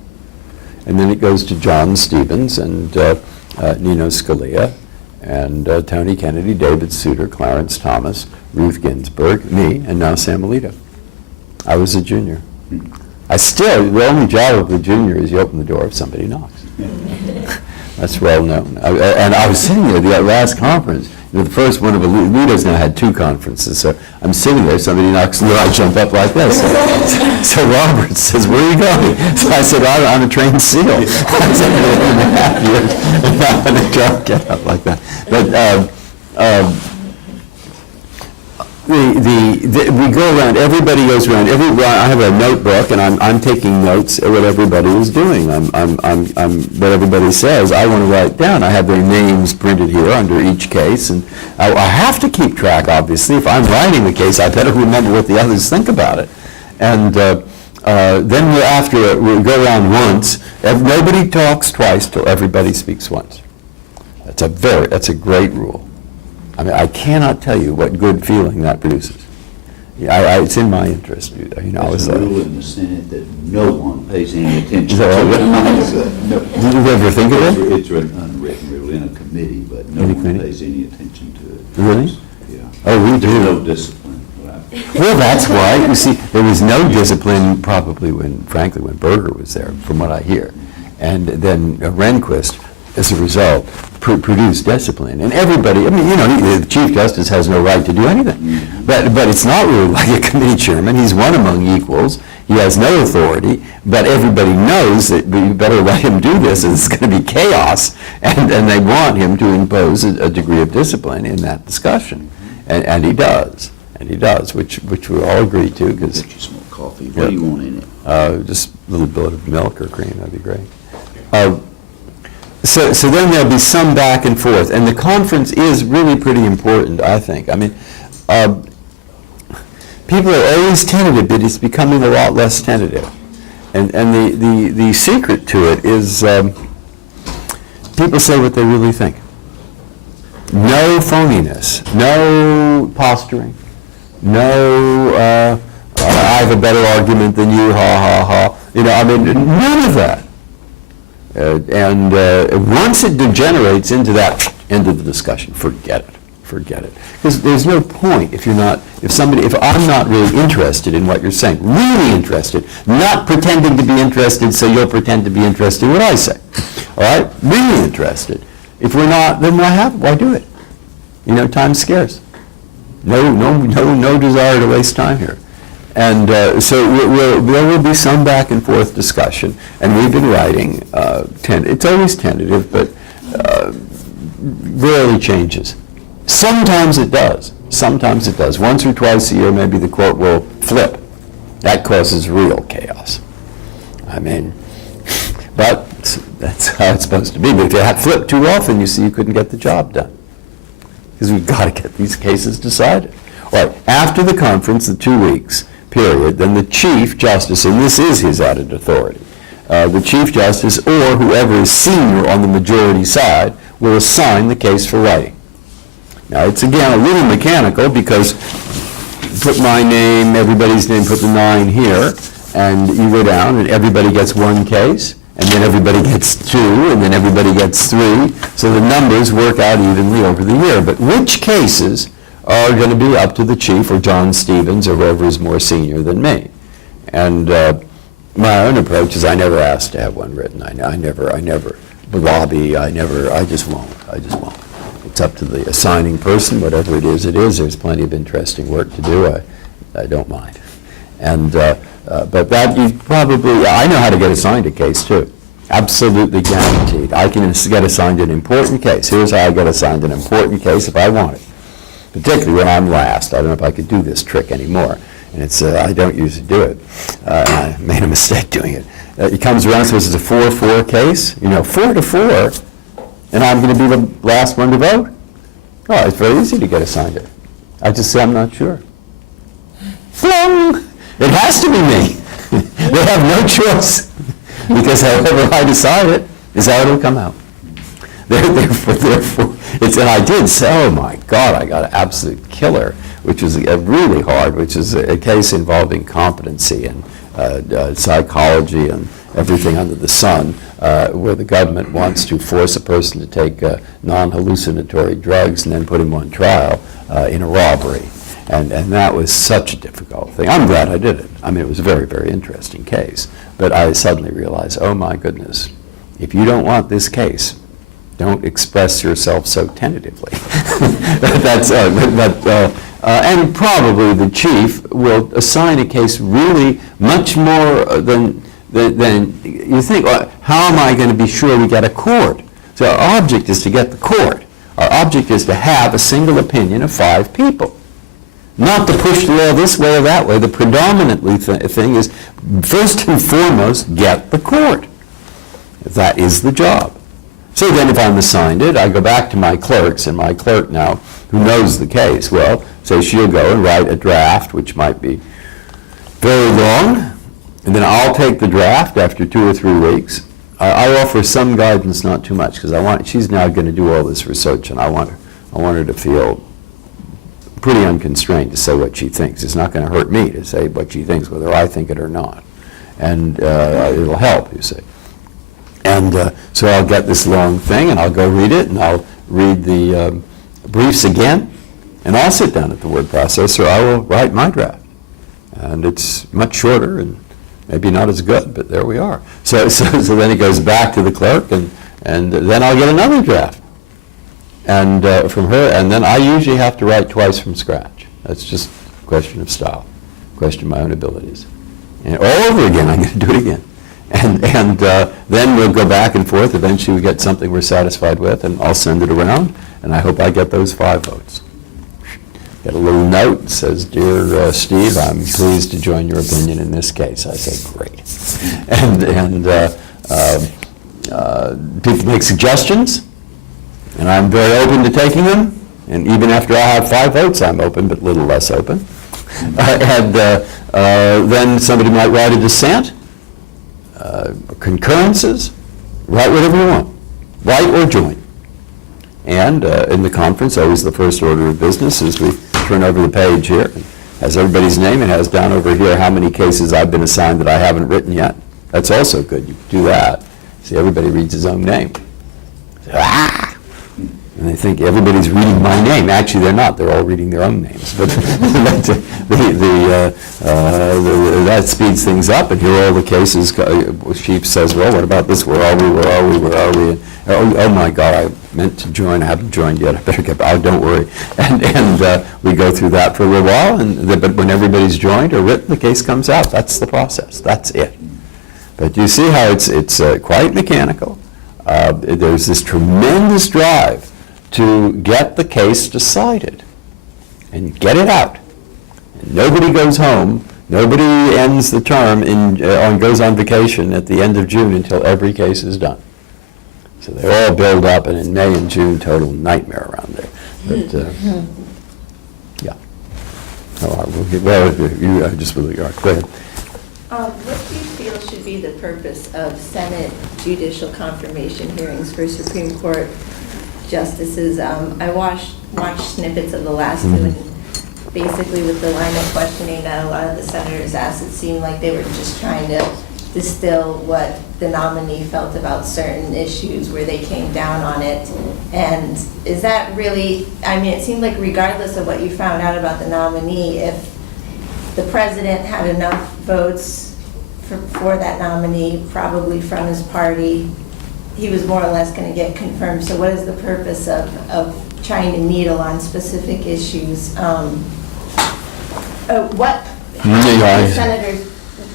And then it goes to John Stevens and Nino Scalia and Tony Kennedy, David Souter, Clarence Thomas, Ruth Ginsburg, me, and now Sam Alito. I was a junior. The only job of a junior is you open the door if somebody knocks. That's well known. And I was sitting there the last conference. The first one of Alito's now had 2 conferences, so I'm sitting there, somebody knocks on the door, I jump up like this. So Robert says, "Where are you going?" So I said, "I'm a trained SEAL." I said, "1.5 years, and now I'm going to get up like that." But we go around, everybody goes around, I have a notebook, and I'm taking notes at what everybody is doing. What everybody says, I want to write down. I have their names printed here under each case, and I have to keep track, obviously. If I'm writing the case, I better remember what the others think about it. And then we go around once. Nobody talks twice till everybody speaks once. That's a great rule. I cannot tell you what good feeling that produces. It's in my interest. There's a rule in the Senate that no one pays any attention Is that to. Did you ever think of it? It's an unwritten rule in a committee, but no one pays any attention to it. Really? Yeah. Oh, we do. There's no discipline. Well, that's why. You see, there was no discipline probably frankly, when Berger was there, from what I hear. And then Rehnquist, as a result, produced discipline. And everybody, the Chief Justice has no right to do anything. But it's not really like a committee chairman. He's one among equals. He has no authority, but everybody knows that you better let him do this, or it's going to be chaos, and they want him to impose a degree of discipline in that discussion. And he does. And he does, which we all agree to. Because Get you some more coffee. What do you want in it? just a little bit of milk or cream, that'd be great. So then there'll be some back and forth, and the conference is really pretty important, I think. People are always tentative, but it's becoming a lot less tentative. And the secret to it is people say what they really think. No phoniness, no posturing, no I have a better argument than you, ha, ha, ha. None of that. And once it degenerates into that end of the discussion, forget it. Because there's no point if I'm not really interested in what you're saying, really interested, not pretending to be interested so you'll pretend to be interested in what I say. All right? Really interested. If we're not, then why do it? Time's scarce. No desire to waste time here. And so there will be some back and forth discussion, and we've been writing, it's always tentative, but rarely changes. Sometimes it does. Sometimes it does. Once or twice a year, maybe the court will flip. That causes real chaos. I mean, but that's how it's supposed to be. But if you have flipped too often, you see you couldn't get the job done. Because we've got to get these cases decided. All right, after the conference, the 2 weeks period, then the Chief Justice, and this is his added authority, the Chief Justice or whoever is senior on the majority side will assign the case for writing. Now, it's again a little mechanical because put my name, everybody's name, put the 9 here, and you go down and everybody gets 1 case, and then everybody gets 2, and then everybody gets 3, so the numbers work out evenly over the year. But which cases are going to be up to the chief or John Stevens or whoever is more senior than me? And my own approach is I never ask to have one written. I never lobby. I just won't. It's up to the assigning person, whatever it is. There's plenty of interesting work to do. I don't mind. And but that you probably, I know how to get assigned a case too. Absolutely guaranteed. I can get assigned an important case. Here's how I get assigned an important case if I want it. Particularly when I'm last. I don't know if I could do this trick anymore. And it's, I don't usually do it. I made a mistake doing it. It comes around, so this is a 4-4 case. 4 to 4, and I'm going to be the last one to vote. Oh, it's very easy to get assigned it. I just say I'm not sure. Flung! It has to be me. They have no choice. Because however I decide it is how it'll come out. Therefore, and I did say, oh my God, I got an absolute killer, which was really hard, which is a case involving competency and psychology and everything under the sun, where the government wants to force a person to take non-hallucinatory drugs and then put him on trial in a robbery. And that was such a difficult thing. I'm glad I did it. I mean, it was a very, very interesting case. But I suddenly realized, oh my goodness, if you don't want this case, don't express yourself so tentatively. And probably the chief will assign a case really much more than you think. How am I going to be sure we get a court? So our object is to get the court. Our object is to have a single opinion of 5 people. Not to push the law this way or that way. The predominantly thing is, first and foremost, get the court. That is the job. So then if I'm assigned it, I go back to my clerks, and my clerk now, who knows the case, well, so she'll go and write a draft, which might be very long, and then I'll take the draft after 2 or 3 weeks. I offer some guidance, not too much, because she's now going to do all this research, and I want her to feel pretty unconstrained to say what she thinks. It's not going to hurt me to say what she thinks, whether I think it or not. And it'll help, you see. And so I'll get this long thing, and I'll go read it, and I'll read the briefs again, and I'll sit down at the word processor. I will write my draft. And it's much shorter and maybe not as good, but there we are. So then it goes back to the clerk, and then I'll get another draft. And from her, and then I usually have to write twice from scratch. That's just a question of style, question of my own abilities. And all over again, I'm going to do it again. And then we'll go back and forth. Eventually we get something we're satisfied with, and I'll send it around, and I hope I get those 5 votes. Get a little note that says, "Dear Steve, I'm pleased to join your opinion in this case." I say, great. And people make suggestions, and I'm very open to taking them. And even after I have 5 votes, I'm open, but a little less open. And then somebody might write a dissent, concurrences, write whatever you want, write or join. And in the conference, always the first order of business is we turn over the page here. It has everybody's name. It has down over here how many cases I've been assigned that I haven't written yet. That's also good. You do that. See, everybody reads his own name. And they think everybody's reading my name. Actually, they're not. They're all reading their own names. But that speeds things up. And here are all the cases. Chief says, well, what about this? Where are we? Where are we? Where are we? Oh my God, I meant to join. I haven't joined yet. I better get back. Oh, don't worry. And we go through that for a little while. But when everybody's joined or written, the case comes out. That's the process. That's it. But you see how it's quite mechanical. There's this tremendous drive to get the case decided and get it out. And nobody goes home, nobody ends the term goes on vacation at the end of June until every case is done. So they all build up, and in May and June, total nightmare around there. But, yeah. Well, you just really are clear. What do you feel should be the purpose of Senate judicial confirmation hearings for Supreme Court justices? I watched snippets of the last two, and basically with the line of questioning that a lot of the senators asked, it seemed like they were just trying to distill what the nominee felt about certain issues where they came down on it. And is that really, I mean, it seemed like regardless of what you found out about the nominee, if the president had enough votes for that nominee, probably from his party, he was more or less going to get confirmed. So what is the purpose of trying to needle on specific issues? Senators,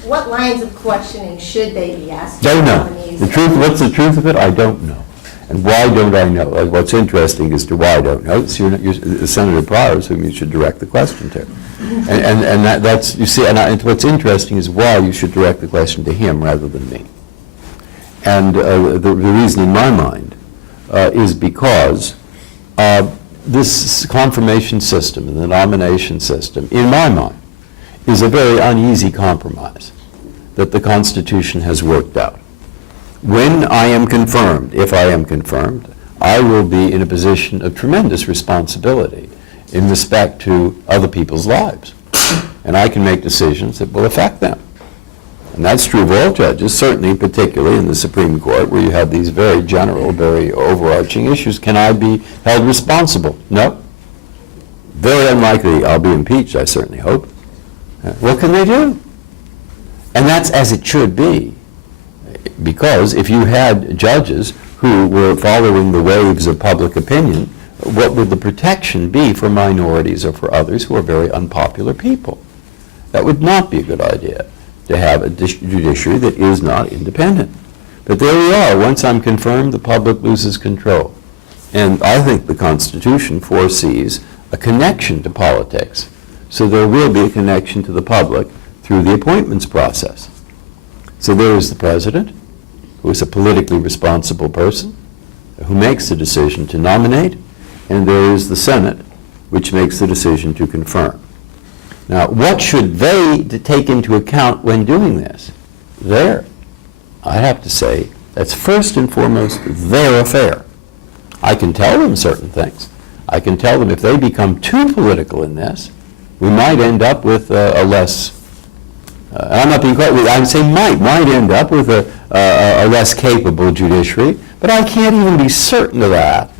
what lines of questioning should they be asking? Don't know. nominees? What's the truth of it? I don't know. And why don't I know? What's interesting as to why I don't know, it's Senator Breyer, whom you should direct the question to. And that's, you see, and what's interesting is why you should direct the question to him rather than me. And the reason in my mind is because this confirmation system and the nomination system, in my mind, is a very uneasy compromise that the Constitution has worked out. When I am confirmed, if I am confirmed, I will be in a position of tremendous responsibility in respect to other people's lives. And I can make decisions that will affect them. And that's true of all judges, certainly particularly in the Supreme Court, where you have these very general, very overarching issues. Can I be held responsible? No. Very unlikely I'll be impeached, I certainly hope. What can they do? And that's as it should be. Because if you had judges who were following the waves of public opinion, what would the protection be for minorities or for others who are very unpopular people? That would not be a good idea, to have a judiciary that is not independent. But there we are. Once I'm confirmed, the public loses control. And I think the Constitution foresees a connection to politics. So there will be a connection to the public through the appointments process. So there is the president, who is a politically responsible person, who makes the decision to nominate, and there is the Senate, which makes the decision to confirm. Now, what should they take into account when doing this? I have to say, that's first and foremost their affair. I can tell them certain things. I can tell them if they become too political in this, we might end up with a less, I'm not being quite, I'm saying might end up with a less capable judiciary, but I can't even be certain of that,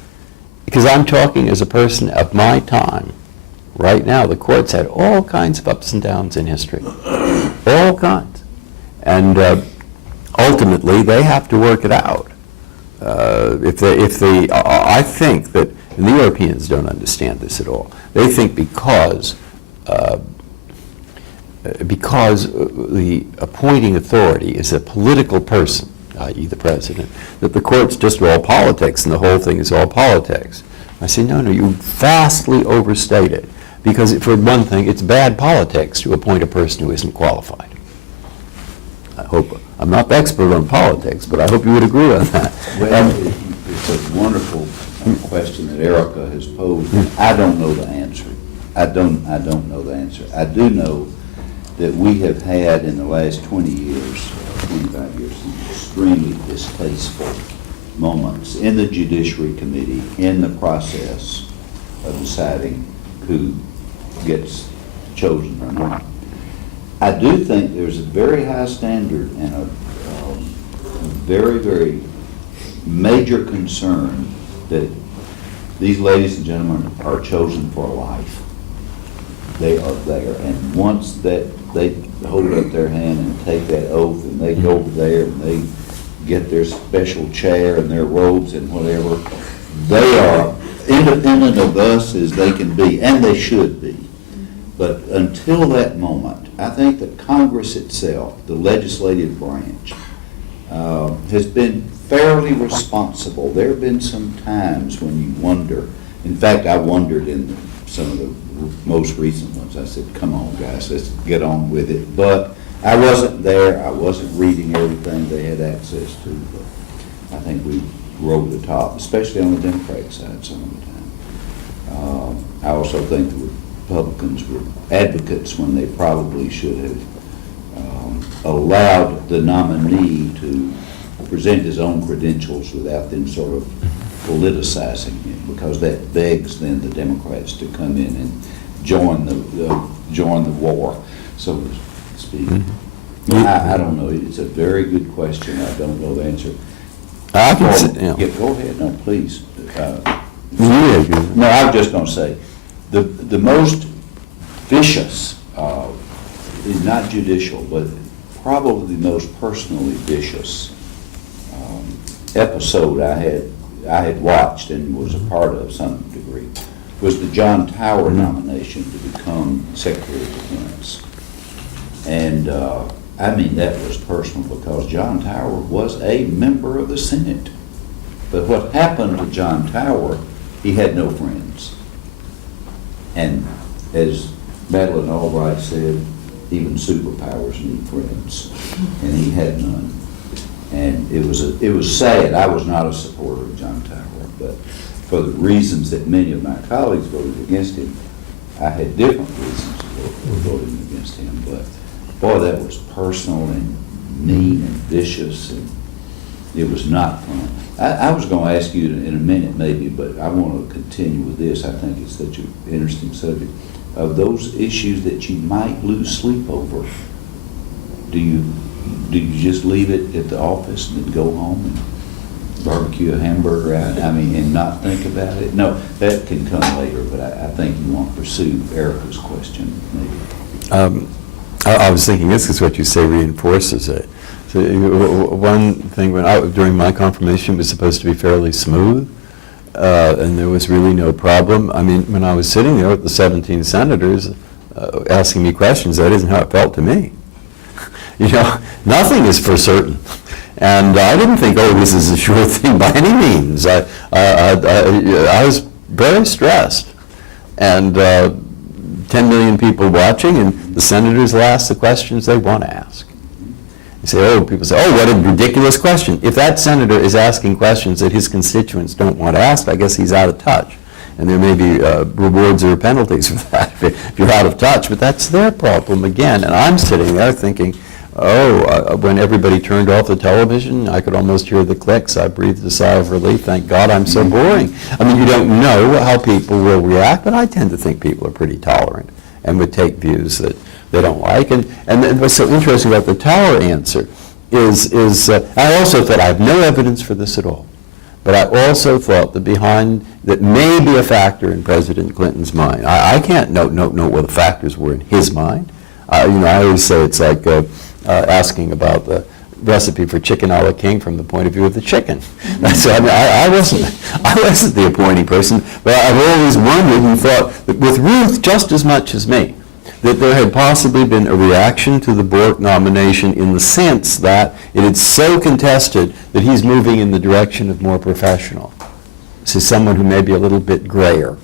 because I'm talking as a person of my time. Right now, the courts had all kinds of ups and downs in history, all kinds. And ultimately, they have to work it out. I think that, and the Europeans don't understand this at all. They think because the appointing authority is a political person, i.e. the president, that the court's just all politics and the whole thing is all politics. I say, no, you vastly overstate it. Because for one thing, it's bad politics to appoint a person who isn't qualified. I hope, I'm not the expert on politics, but I hope you would agree on that. Well, it's a wonderful question that Erica has posed. I don't know the answer. I don't know the answer. I do know that we have had in the last 20 years, 25 years, some extremely distasteful moments in the Judiciary Committee in the process of deciding who gets chosen or not. I do think there's a very high standard and a very, very major concern that These ladies and gentlemen are chosen for life. They are there, and once that they hold up their hand and take that oath, and they go over there and they get their special chair and their robes and whatever, they are independent of us as they can be, and they should be. But until that moment, I think that Congress itself, the legislative branch, has been fairly responsible. There have been some times when you wonder. In fact, I wondered in some of the most recent ones. I said, come on, guys, let's get on with it. But I wasn't there. I wasn't reading everything they had access to. But I think we rode the top, especially on the Democratic side some of the time. I also think the Republicans were advocates when they probably should have allowed the nominee to present his own credentials without them sort of politicizing him, because that begs then the Democrats to come in and join the war, so to speak. I don't know. It's a very good question. I don't know the answer. I can say, Yeah, go ahead. No, please. No, I was just going to say, the most vicious, is not judicial, but probably the most personally vicious episode I had watched and was a part of some degree was the John Tower nomination to become Secretary of Defense. And I mean, that was personal because John Tower was a member of the Senate. But what happened to John Tower, he had no friends. And as Madeleine Albright said, even superpowers need friends, and he had none. And it was sad. I was not a supporter of John Tower, but for the reasons that many of my colleagues voted against him, I had different reasons for voting against him. But boy, that was personal and mean and vicious, and it was not fun. I was going to ask you in a minute maybe, but I want to continue with this. I think it's such an interesting subject. Of those issues that you might lose sleep over, do you just leave it at the office and then go home and barbecue a hamburger out, and not think about it? No, that can come later, but I think you want to pursue Erica's question maybe. I was thinking this is what you say reinforces it. So one thing, during my confirmation, it was supposed to be fairly smooth, and there was really no problem. I mean, when I was sitting there with the 17 senators asking me questions, that isn't how it felt to me. You know, nothing is for certain. And I didn't think, oh, this is a sure thing by any means. I was very stressed. And 10 million people watching, and the senators will ask the questions they want to ask. You say, people say, what a ridiculous question. If that senator is asking questions that his constituents don't want to ask, I guess he's out of touch. And there may be rewards or penalties for that if you're out of touch, but that's their problem again. And I'm sitting there thinking, when everybody turned off the television, I could almost hear the clicks. I breathed a sigh of relief. Thank God I'm so boring. I mean, you don't know how people will react, but I tend to think people are pretty tolerant and would take views that they don't like. And then what's so interesting about the Tower answer is I also thought I have no evidence for this at all. But I also thought that may be a factor in President Clinton's mind. I can't note what the factors were in his mind. I always say it's like asking about the recipe for chicken a la king from the point of view of the chicken. So I wasn't the appointing person, but I've always wondered and thought that with Ruth just as much as me, that there had possibly been a reaction to the Bork nomination in the sense that it is so contested that he's moving in the direction of more professional. So someone who may be a little bit grayer,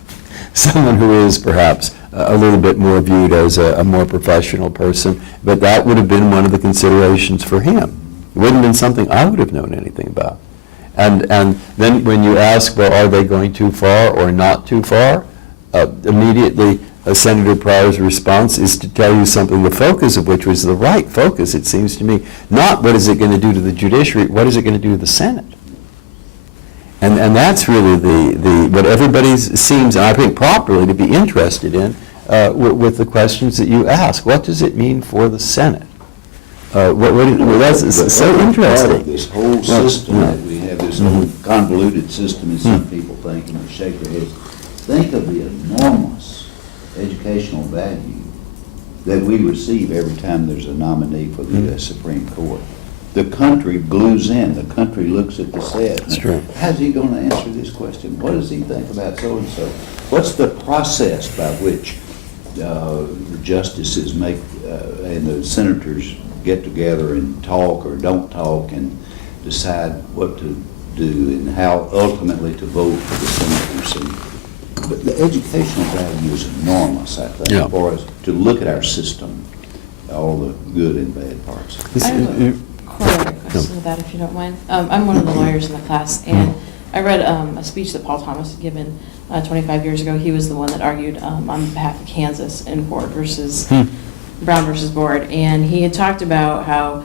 someone who is perhaps a little bit more viewed as a more professional person, but that would have been one of the considerations for him. It wouldn't have been something I would have known anything about. And then when you ask, well, are they going too far or not too far, immediately Senator Pryor's response is to tell you something, the focus of which was the right focus, it seems to me, not what is it going to do to the judiciary, what is it going to do to the Senate? And that's really what everybody seems, and I think properly, to be interested in with the questions that you ask. What does it mean for the Senate? That's so interesting. This whole system that we have, this so convoluted system as some people think, and they shake their heads. Think of the enormous educational value that we receive every time there's a nominee for the U.S. Supreme Court. The country glues in, the country looks at the set. That's true. How's he going to answer this question? What does he think about so-and-so? What's the process by which the justices make, and the senators get together and talk or don't talk and decide what to do and how ultimately to vote for the senators? But the educational value is enormous, I think, Yeah. for us to look at our system, all the good and bad parts. I have a corollary question to that, if you don't mind. I'm one of the lawyers in the class, and I read a speech that Paul Thomas had given 25 years ago. He was the one that argued on behalf of Kansas in Brown versus Board, and he had talked about how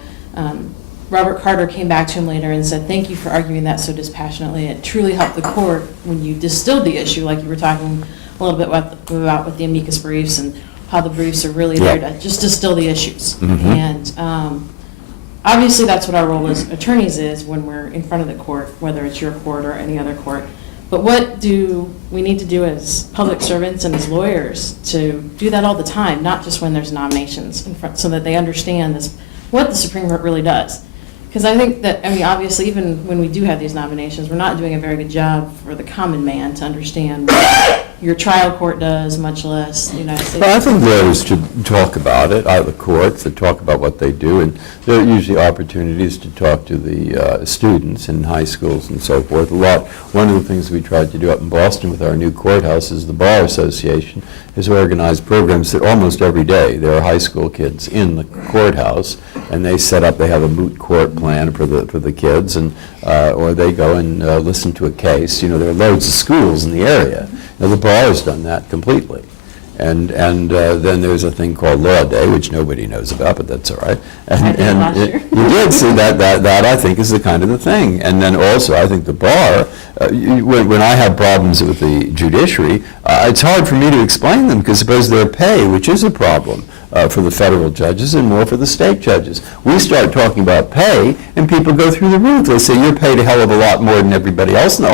Robert Carter came back to him later and said, "Thank you for arguing that so dispassionately. It truly helped the court when you distilled the issue," like you were talking a little bit about with the amicus briefs and how the briefs are really there to just distill the issues. And obviously that's what our role as attorneys is when we're in front of the court, whether it's your court or any other court. But what do we need to do as public servants and as lawyers to do that all the time, not just when there's nominations in front, so that they understand this, what the Supreme Court really does? Because I think that, obviously, even when we do have these nominations, we're not doing a very good job for the common man to understand what your trial court does, much less the United States. Well, I think lawyers should talk about it, the courts, that talk about what they do, and there are usually opportunities to talk to the students in high schools and so forth. One of the things we tried to do up in Boston with our new courthouse is the Bar Association has organized programs that almost every day there are high school kids in the courthouse, and they have a moot court plan for the kids, and or they go and listen to a case. There are loads of schools in the area. The bar has done that completely. And then there's a thing called Law Day, which nobody knows about, but that's all right. I did last year. You did see that I think is the kind of the thing. And then also I think the bar, when I have problems with the judiciary, it's hard for me to explain them because suppose their pay, which is a problem for the federal judges and more for the state judges. We start talking about pay and people go through the roof. They say, you're paid a hell of a lot more than everybody else. No,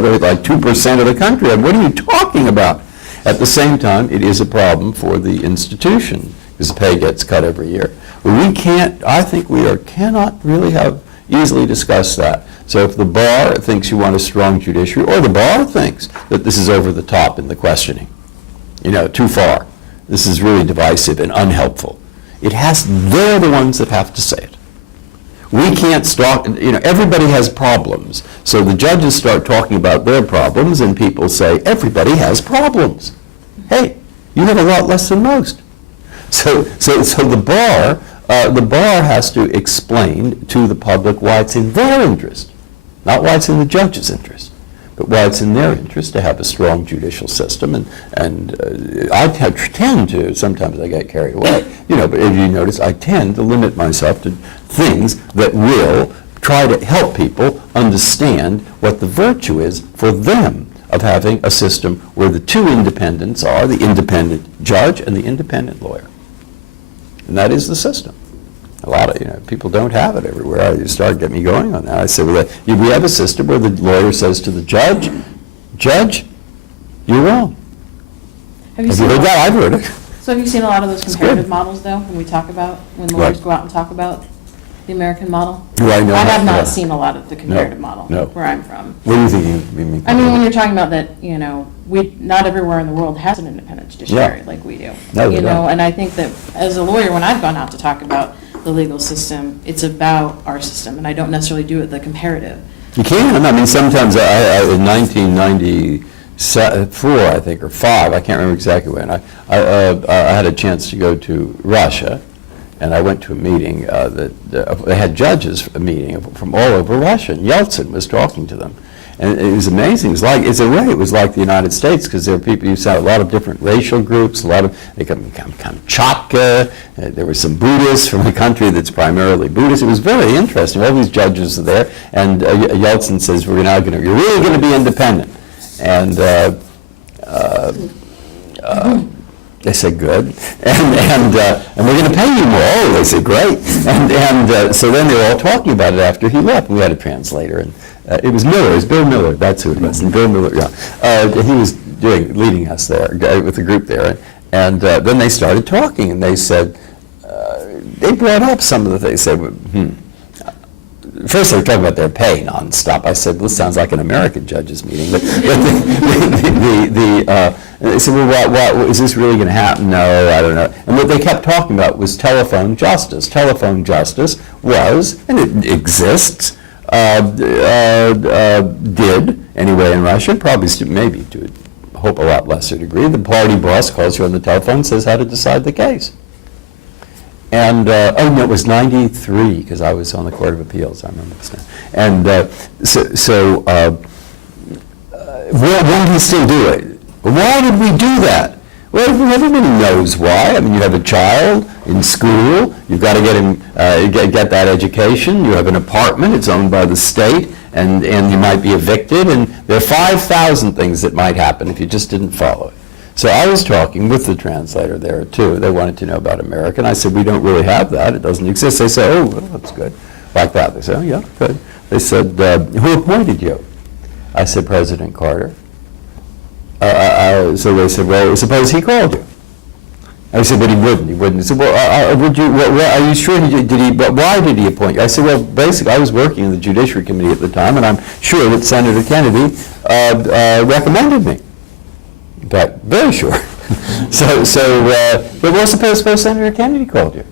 they're like 2% of the country. What are you talking about? At the same time, it is a problem for the institution because the pay gets cut every year. But cannot really have easily discuss that. So if the bar thinks you want a strong judiciary, or the bar thinks that this is over the top in the questioning, too far, this is really divisive and unhelpful, they're the ones that have to say it. We can't start, everybody has problems. So the judges start talking about their problems and people say, everybody has problems. Hey, you have a lot less than most. So the bar has to explain to the public why it's in their interest, not why it's in the judge's interest, but why it's in their interest to have a strong judicial system. And I tend to, sometimes I get carried away, but if you notice, I tend to limit myself to things that will try to help people understand what the virtue is for them of having a system where the two independents are the independent judge and the independent lawyer. And that is the system. A lot of people don't have it everywhere. You start getting me going on that. I say, well, we have a system where the lawyer says to the judge, "Judge, you're wrong." Have you Have you heard that? I've heard it. So have you seen a lot of those It's comparative good. models, though, when lawyers go out and talk about the American model? Do I know I that? have not No. seen a lot of the comparative model no. where I'm from. What do you think you mean? When you're talking about that, not everywhere in the world has an independent judiciary like we do. No, they don't. And I think that as a lawyer, when I've gone out to talk about the legal system, it's about our system, and I don't necessarily do it the comparative. You can. Sometimes in 1994, I think, or 5, I can't remember exactly when, I had a chance to go to Russia, and I went to a meeting they had judges meeting from all over Russia, and Yeltsin was talking to them. And it was amazing. It was like the United States because there were people, you saw a lot of different racial groups, they come Kamchatka, there were some Buddhists from a country that's primarily Buddhist. It was very interesting. All these judges are there, and Yeltsin says, you're really going to be independent. And they said, good. And we're going to pay you more. Oh, they said, great. And so then they were all talking about it after he left. We had a translator, it was Miller, it was Bill Miller, that's who it was, and Bill Miller, yeah. He was leading us there, with the group there, and then they started talking, and they said, they brought up some of the things, they said, First they were talking about their pay nonstop. I said, well, this sounds like an American judges meeting. But they said, well, what, is this really going to happen? No, I don't know. And what they kept talking about was telephone justice. Telephone justice was, and it exists, did, anyway, in Russia, probably maybe to, hope, a lot lesser degree. The party boss calls you on the telephone and says how to decide the case. And, oh, no, it was 93, because I was on the Court of Appeals, I remember this now. And why did he still do it? Why did we do that? Well, everybody knows why. I mean, you have a child in school, you've got to get him, get that education, you have an apartment, it's owned by the state, and you might be evicted, and there are 5,000 things that might happen if you just didn't follow it. So I was talking with the translator there, too. They wanted to know about America. And I said, we don't really have that. It doesn't exist. They said, oh, well, that's good. Like that. They said, oh, yeah, good. They said, who appointed you? I said, President Carter. So they said, well, suppose he called you. I said, but he wouldn't. He wouldn't. He said, well, would you? Well, are you sure he did? But why did he appoint you? I said, well, basically, I was working in the Judiciary Committee at the time, and I'm sure that Senator Kennedy recommended me. In fact, very sure. But well, suppose Senator Kennedy called you.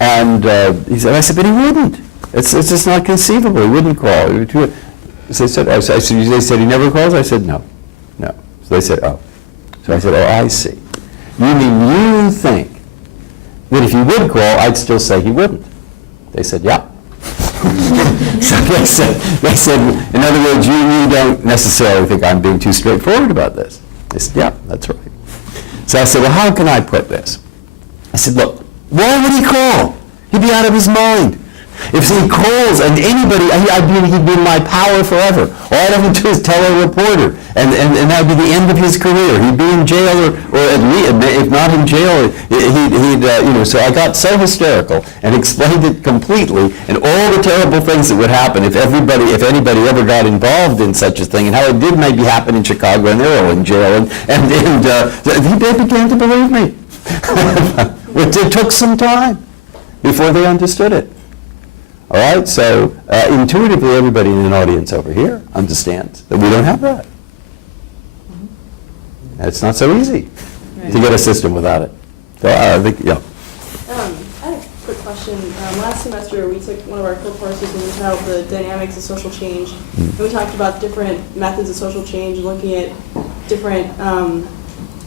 And he said, I said, but he wouldn't. It's just not conceivable. He wouldn't call. So they said he never calls? I said, no. So they said, oh. So I said, oh, I see. You mean you think that if he would call, I'd still say he wouldn't? They said, yeah. So they said, in other words, you don't necessarily think I'm being too straightforward about this. They said, yeah, that's right. So I said, well, how can I put this? I said, look, why would he call? He'd be out of his mind. If he calls and anybody, he'd be in my power forever. All I'd have to do is tell a reporter, and that would be the end of his career. He'd be in jail, or at least, if not in jail, he'd. So I got so hysterical and explained it completely, and all the terrible things that would happen if anybody ever got involved in such a thing, and how it did maybe happen in Chicago, and they're all in jail, and they began to believe me. It took some time before they understood it. All right, so intuitively, everybody in an audience over here understands that we don't have that. It's not so easy to get a system without it. So I think, yeah. I had a quick question. Last semester, we took one of our core courses and we titled The Dynamics of Social Change. And we talked about different methods of social change, looking at different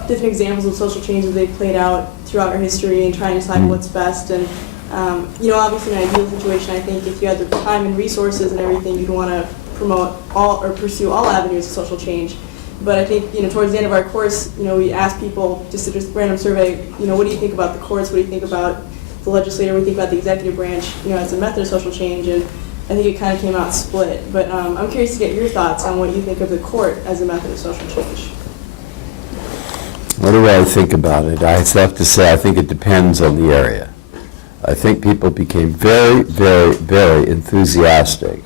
examples of social change that they've played out throughout our history and trying to decide what's best. And obviously in an ideal situation, I think if you had the time and resources and everything, you'd want to promote all or pursue all avenues of social change. But I think, towards the end of our course, we asked people, just a random survey, what do you think about the courts? What do you think about the legislature? What do you think about the executive branch, as a method of social change? And I think it kind of came out split. But I'm curious to get your thoughts on what you think of the court as a method of social change. What do I think about it? I have to say, I think it depends on the area. I think people became very, very, very enthusiastic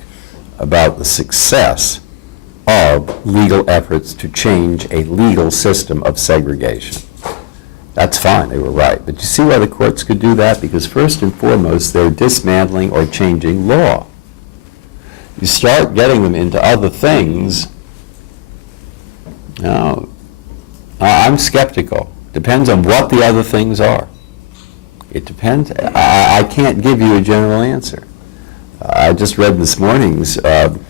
about the success of legal efforts to change a legal system of segregation. That's fine, they were right. But you see why the courts could do that? Because first and foremost, they're dismantling or changing law. You start getting them into other things, I'm skeptical. Depends on what the other things are. It depends. I can't give you a general answer. I just read this morning's, one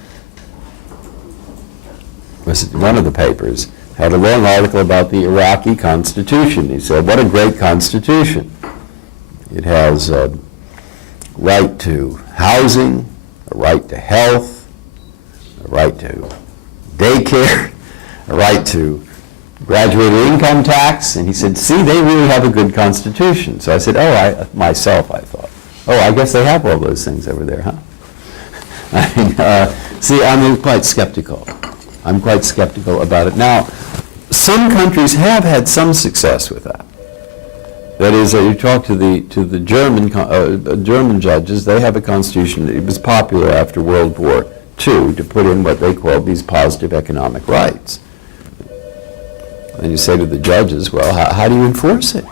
of the papers had a long article about the Iraqi constitution. He said, what a great constitution. It has a right to housing, a right to health, a right to daycare, a right to graduated income tax, and he said, see, they really have a good constitution. So I said, I thought, I guess they have all those things over there, huh? I'm quite skeptical. I'm quite skeptical about it. Now, some countries have had some success with that. That is, you talk to the German judges, they have a constitution. It was popular after World War to put in what they call these positive economic rights. And you say to the judges, well, how do you enforce it?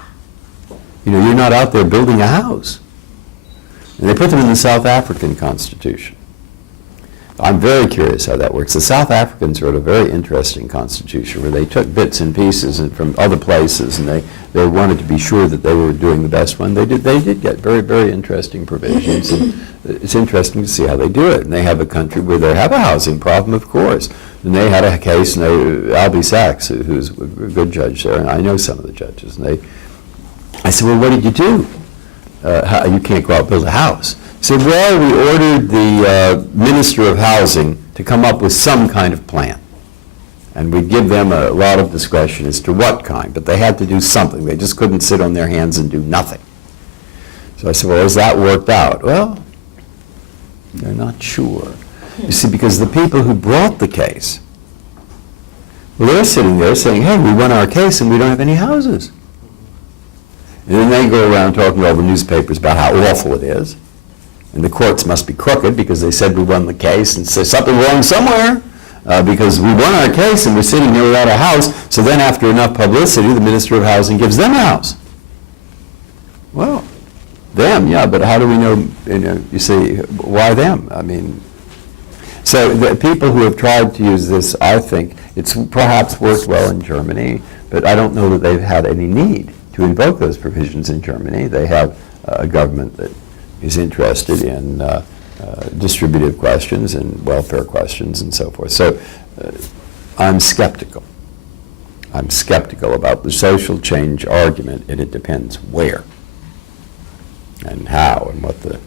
You know, you're not out there building a house. And they put them in the South African Constitution. I'm very curious how that works. The South Africans wrote a very interesting constitution where they took bits and pieces from other places, and they wanted to be sure that they were doing the best one. They did get very, very interesting provisions, and it's interesting to see how they do it. And they have a country where they have a housing problem, of course. And they had a case, and Albie Sachs, who's a good judge there, and I know some of the judges, and I said, well, what did you do? You can't go out and build a house. He said, well, we ordered the Minister of Housing to come up with some kind of plan. And we'd give them a lot of discretion as to what kind, but they had to do something. They just couldn't sit on their hands and do nothing. So I said, well, has that worked out? Well, they're not sure. You see, because the people who brought the case, well, they're sitting there saying, hey, we won our case and we don't have any houses. And then they go around talking to all the newspapers about how awful it is. And the courts must be crooked because they said we won the case, and there's something wrong somewhere because we won our case and we're sitting here without a house. So then after enough publicity, the Minister of Housing gives them a house. Well, them, yeah, but how do we know, you see, why them? I mean, so the people who have tried to use this, I think, it's perhaps worked well in Germany, but I don't know that they've had any need to invoke those provisions in Germany. They have a government that is interested in distributive questions and welfare questions and so forth. So I'm skeptical. I'm skeptical about the social change argument, and it depends where and how and what the...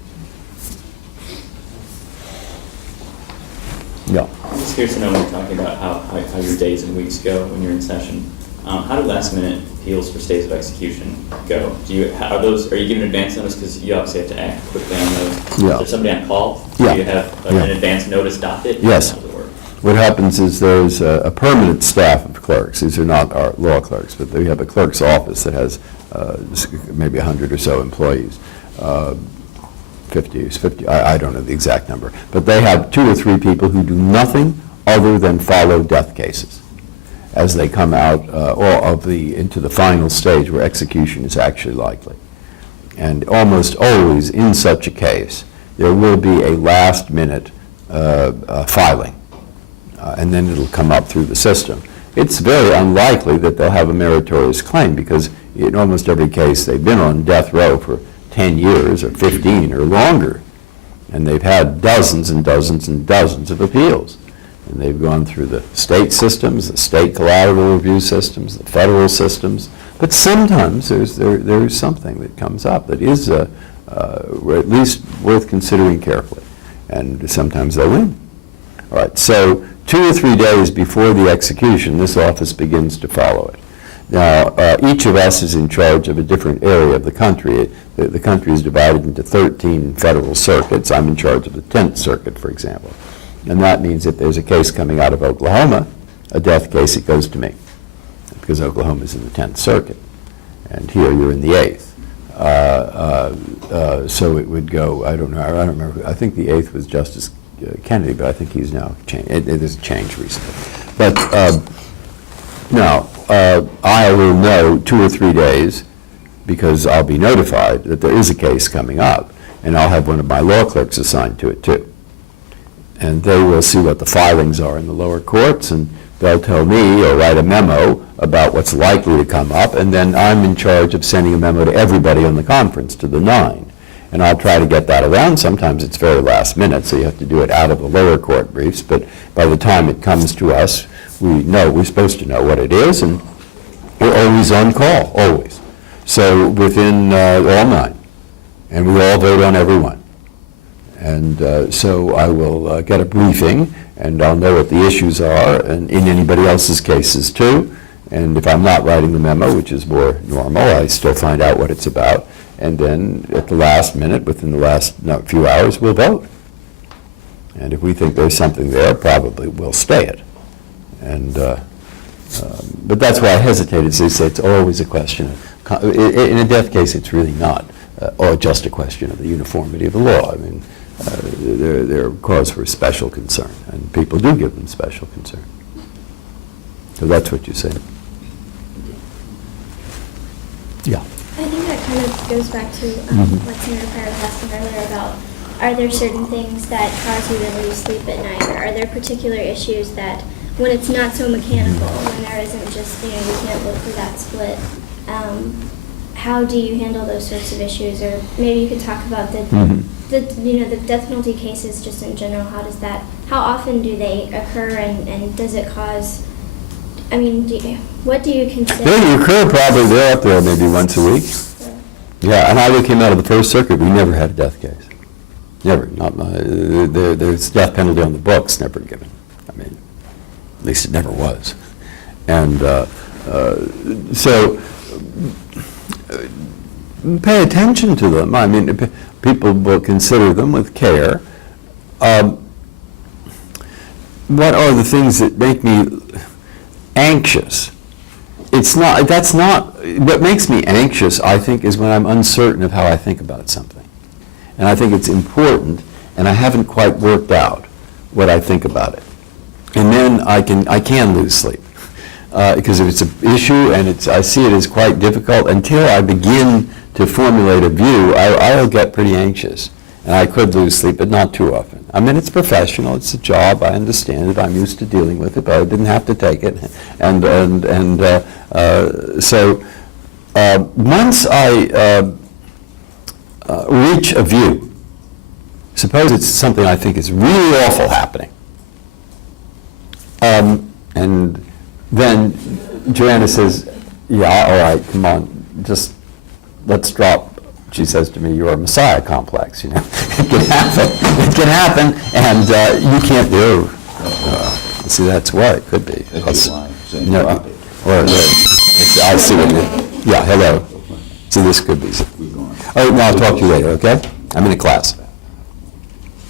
Yeah. I'm just curious to know when you're talking about how your days and weeks go when you're in session. How do last-minute appeals for stays of execution go? Are you given advance notice because you obviously have to act quickly on those? Yeah. Is there somebody on call? Yeah. Do you have Yeah. an advance notice docket? Yes. How does it work? What happens is there's a permanent staff of clerks. These are not our law clerks, but we have a clerk's office that has maybe 100 or so employees. 50, I don't know the exact number. But they have 2 or 3 people who do nothing other than follow death cases as they come out into the final stage where execution is actually likely. And almost always in such a case, there will be a last-minute filing, and then it'll come up through the system. It's very unlikely that they'll have a meritorious claim because in almost every case they've been on death row for 10 years or 15 or longer, and they've had dozens and dozens and dozens of appeals. And they've gone through the state systems, the state collateral review systems, the federal systems. But sometimes there's something that comes up that is at least worth considering carefully. And sometimes they win. All right, so 2 or 3 days before the execution, this office begins to follow it. Now, each of us is in charge of a different area of the country. The country is divided into 13 federal circuits. I'm in charge of the 10th Circuit, for example. And that means if there's a case coming out of Oklahoma, a death case, it goes to me, because Oklahoma is in the 10th Circuit, and here you're in the 8th. So it would go, I don't remember, I think the 8th was Justice Kennedy, but I think he's now changed. It has changed recently. But now, I will know 2 or 3 days, because I'll be notified that there is a case coming up, and I'll have one of my law clerks assigned to it too. And they will see what the filings are in the lower courts, and they'll tell me or write a memo about what's likely to come up, and then I'm in charge of sending a memo to everybody on the conference, to the 9. And I'll try to get that around. Sometimes it's very last minute, so you have to do it out of the lower court briefs, but by the time it comes to us, we're supposed to know what it is, and we're always on call, always. So within all 9, and we all vote on every one. And so I will get a briefing, and I'll know what the issues are, and in anybody else's cases too. And if I'm not writing the memo, which is more normal, I still find out what it's about. And then at the last minute, within the last few hours, we'll vote. And if we think there's something there, probably we'll stay it. And but that's why I hesitated. As they say, it's always a question of, in a death case, it's really not just a question of the uniformity of the law. I mean, they're cause for special concern, and people do give them special concern. So that's what you say. Yeah. I think that kind of goes back to what Senator Breyer was asking earlier about, are there certain things that cause you to lose sleep at night? Or are there particular issues that, when it's not so mechanical, when there isn't just, you can't look for that split, how do you handle those sorts of issues? Or maybe you could talk about the death penalty cases just in general. How often do they occur, and does it cause, what do you consider? They occur probably, they're up there maybe once a week. Yeah, and I came out of the First Circuit, we never had a death case. Never. There's death penalty on the books, never given. At least it never was. And so pay attention to them. People will consider them with care. What are the things that make me anxious? What makes me anxious, I think, is when I'm uncertain of how I think about something. And I think it's important, and I haven't quite worked out what I think about it. And then I can lose sleep. Because if it's an issue and I see it as quite difficult, until I begin to formulate a view, I'll get pretty anxious. And I could lose sleep, but not too often. It's professional, it's a job, I understand it, I'm used to dealing with it, but I didn't have to take it. So once I reach a view, suppose it's something I think is really awful happening, and then Joanna says, yeah, all right, come on, just let's drop. She says to me, you're a Messiah complex, It can happen, and you can't do. See, that's why it could be. I see what you. Yeah, hello. So this could be. Oh, no, I'll talk to you later, okay? I'm in a class.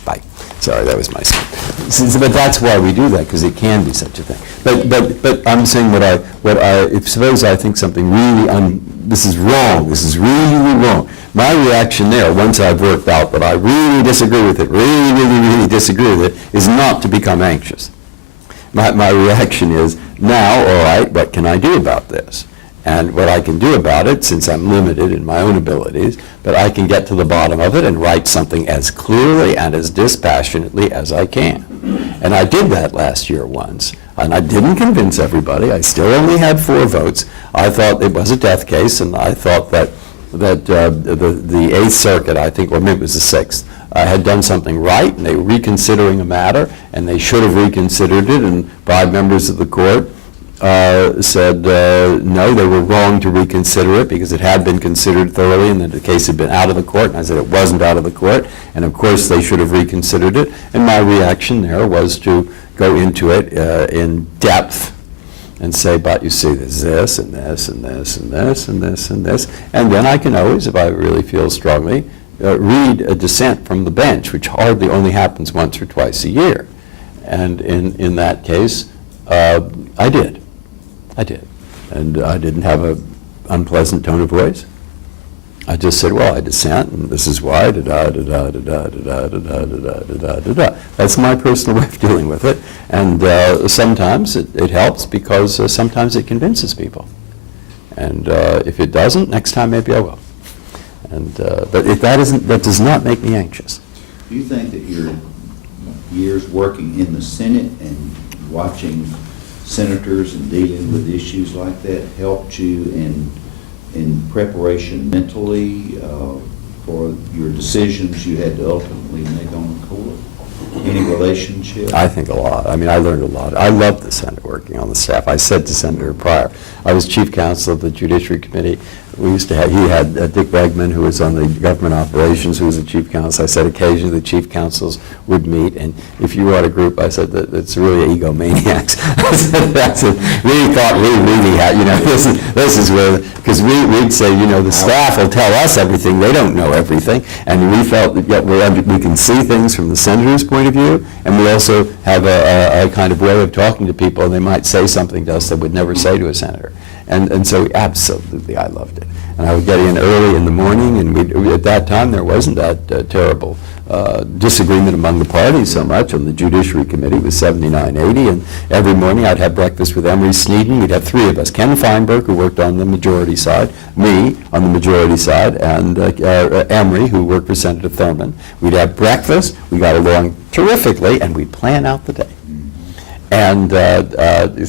Bye. Sorry, that was my son. But that's why we do that, because it can be such a thing. But I'm saying if suppose I think something really this is wrong, this is really, really wrong. My reaction there, once I've worked out that I really disagree with it, really, really, really disagree with it, is not to become anxious. My reaction is, now, all right, what can I do about this? And what I can do about it, since I'm limited in my own abilities, but I can get to the bottom of it and write something as clearly and as dispassionately as I can. And I did that last year once, and I didn't convince everybody. I still only had 4 votes. I thought it was a death case, and I thought that the 8th Circuit, I think, or maybe it was the 6th, had done something right, and they were reconsidering a matter, and they should have reconsidered it, and 5 members of the court said no, they were wrong to reconsider it because it had been considered thoroughly and that the case had been out of the court, and I said it wasn't out of the court, and of course they should have reconsidered it, and my reaction there was to go into it in depth and say, but you see, there's this and this and this and this and this and this, and then I can always, if I really feel strongly, read a dissent from the bench, which hardly only happens once or twice a year. And in that case, I did. And I didn't have an unpleasant tone of voice. I just said, well, I dissent, and this is why, That's my personal way of dealing with it. And sometimes it helps because sometimes it convinces people. And if it doesn't, next time maybe I will. And but if that does not make me anxious. Do you think that your years working in the Senate and watching senators and dealing with issues like that helped you in preparation mentally for your decisions you had to ultimately make on the court? Any relationship? I think a lot. I learned a lot. I loved the Senate, working on the staff. I said to Senator Breyer, I was chief counsel of the Judiciary Committee. We used to have, he had Dick Bregman, who was on the government operations, who was the chief counsel. I said occasionally the chief counsels would meet, and if you were at a group, I said that it's really egomaniacs. I said, we thought we really had, this is where, because we'd say, the staff will tell us everything, they don't know everything, and we felt that yet we can see things from the senator's point of view, and we also have a kind of way of talking to people, and they might say something to us that would never say to a senator. And so absolutely I loved it. And I would get in early in the morning, and at that time there wasn't that terrible disagreement among the parties so much. On the Judiciary Committee it was 79-80, and every morning I'd have breakfast with Emery Sneeden. We'd have three of us: Ken Feinberg, who worked on the majority side, me on the majority side, and Emery, who worked for Senator Thurman. We'd have breakfast. We got along terrifically, and we'd plan out the day. And it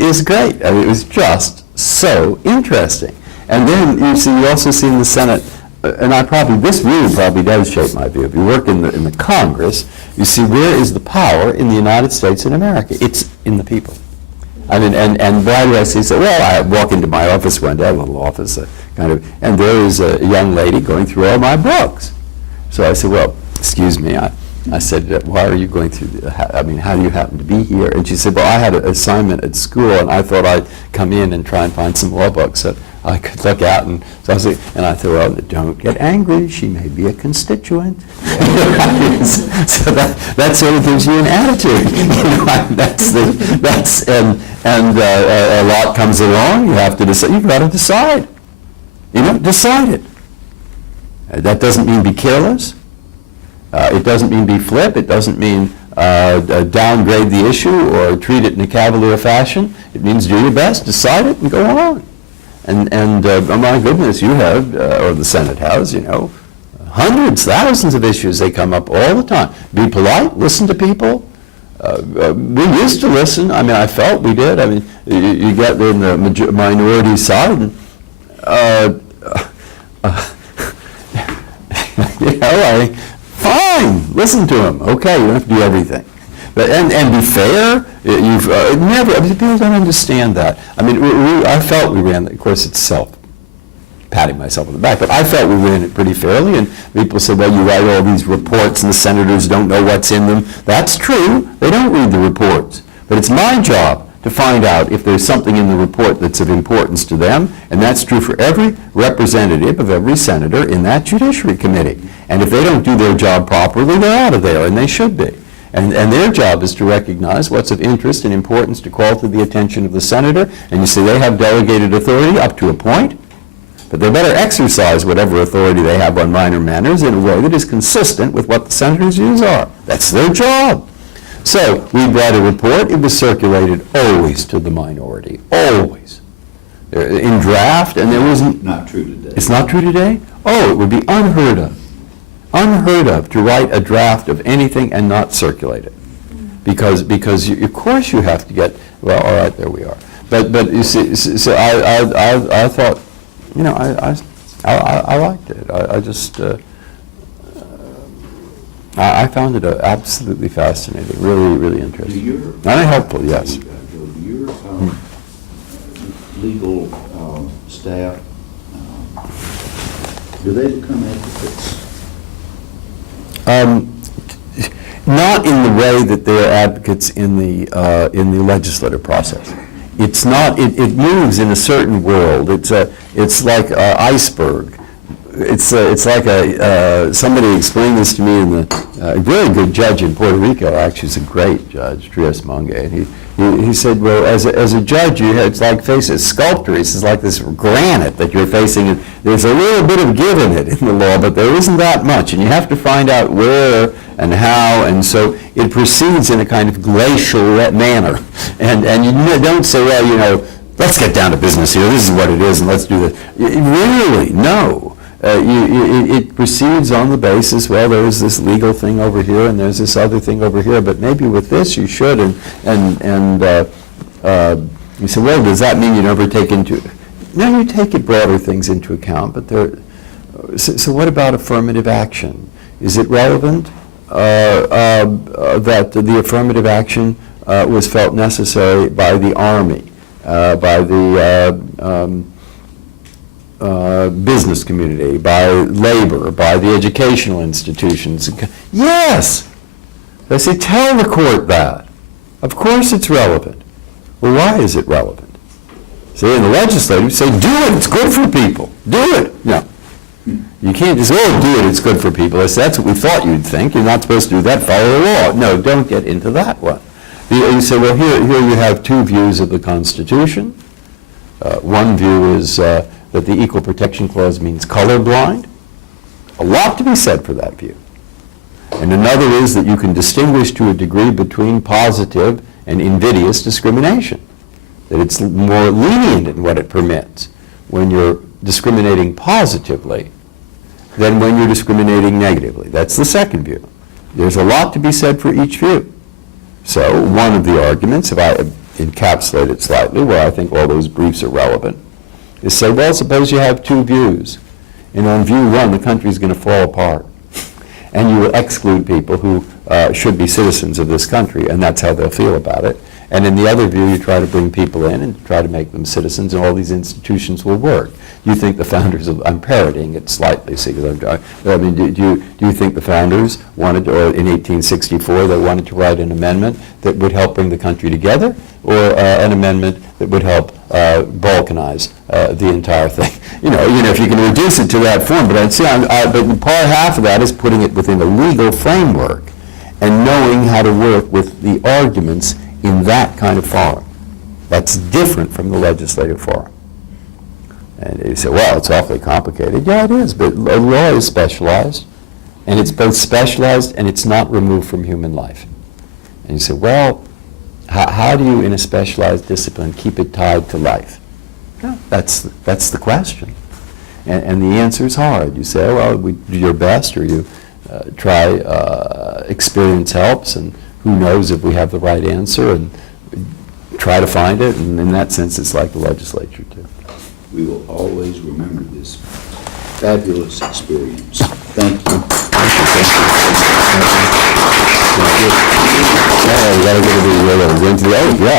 is great. I mean, it was just so interesting. And then you also see in the Senate, and this really probably does shape my view. If you work in the Congress, you see where is the power in the United States and America? It's in the people. I mean, and why do I say so? Well, I walk into my office one day, a little office, and there is a young lady going through all my books. So I said, well, excuse me, I said, why are you going through, how do you happen to be here? And she said, well, I had an assignment at school, and I thought I'd come in and try and find some law books that I could look at. And so I was like, and I thought, well, don't get angry. She may be a constituent. So that sort of gives you an attitude. A lot comes along. You have to decide. You've got to decide. Decide it. That doesn't mean be careless. It doesn't mean be flip. It doesn't mean downgrade the issue or treat it in a cavalier fashion. It means do your best, decide it, and go on. And oh my goodness, you have, or the Senate has, hundreds, thousands of issues. They come up all the time. Be polite, listen to people. We used to listen. I mean, I felt we did. I mean, you get in the minority side, and fine, listen to them. Okay, you don't have to do everything. But, and be fair. People don't understand that. I mean, I felt we ran, of course it's patting myself on the back, but I felt we ran it pretty fairly, and people said, well, you write all these reports and the senators don't know what's in them. That's true. They don't read the reports. But it's my job to find out if there's something in the report that's of importance to them, and that's true for every representative of every senator in that Judiciary Committee. And if they don't do their job properly, they're out of there, and they should be. And their job is to recognize what's of interest and importance to call to the attention of the senator, and you see they have delegated authority up to a point, but they better exercise whatever authority they have on minor matters in a way that is consistent with what the senator's views are. That's their job. So we brought a report. It was circulated always to the minority, always. In draft, and there wasn't... Not true today. It's not true today? Oh, it would be unheard of to write a draft of anything and not circulate it. Because of course you have to get, well, all right, there we are. But you see, so I thought, I liked it. I found it absolutely fascinating, really, really interesting. And helpful, yes. Your legal staff, do they become advocates? Not in the way that they're advocates in the legislative process. It's not. It moves in a certain world. It's like an iceberg. It's like somebody explained this to me in a very good judge in Puerto Rico. Actually, he's a great judge, Trias Monge, and he said, well, as a judge, it's like facing sculpture. It's like this granite that you're facing. And there's a little bit of give in it in the law, but there isn't that much, and you have to find out where and how, and so it proceeds in a kind of glacial manner. And you don't say, well, let's get down to business here. This is what it is, and let's do this. Really, no. It proceeds on the basis, well, there's this legal thing over here and there's this other thing over here, but maybe with this you should, and you say, well, does that mean you never take into, no, you take broader things into account, but so what about affirmative action? Is it relevant that the affirmative action was felt necessary by the Army, by the business community, by labor, by the educational institutions? Yes! They say, tell the court that. Of course it's relevant. Well, why is it relevant? See, in the legislative, say, do it, it's good for people. Do it. No. You can't just, do it, it's good for people. That's what we thought you'd think. You're not supposed to do that, follow the law. No, don't get into that one. You say, well, here you have two views of the Constitution. One view is that the Equal Protection Clause means colorblind. A lot to be said for that view. And another is that you can distinguish to a degree between positive and invidious discrimination, that it's more lenient in what it permits when you're discriminating positively than when you're discriminating negatively. That's the second view. There's a lot to be said for each view. So one of the arguments, if I encapsulate it slightly, where I think all those briefs are relevant, is say, well, suppose you have two views, and on view one, the country's going to fall apart, and you will exclude people who should be citizens of this country, and that's how they'll feel about it. And in the other view, you try to bring people in and try to make them citizens, and all these institutions will work. You think the founders of, I'm parodying it slightly, see, because I mean, do you think the founders wanted, or in 1864, they wanted to write an amendment that would help bring the country together, or an amendment that would help balkanize the entire thing? You know, if you can reduce it to that form, but I'd say, but part half of that is putting it within a legal framework and knowing how to work with the arguments in that kind of forum. That's different from the legislative forum. And you say, well, it's awfully complicated. Yeah, it is, but law is specialized, and it's both specialized and it's not removed from human life. And you say, well, how do you, in a specialized discipline, keep it tied to life? No, that's the question. And the answer is hard. You say, well, we do your best, or you try, experience helps, and who knows if we have the right answer, and try to find it, and in that sense, it's like the legislature, too. We will always remember this fabulous experience. Thank you.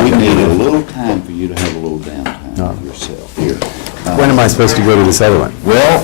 We need a little time for you to have a little downtime yourself here. When am I supposed to go to this other one? Well,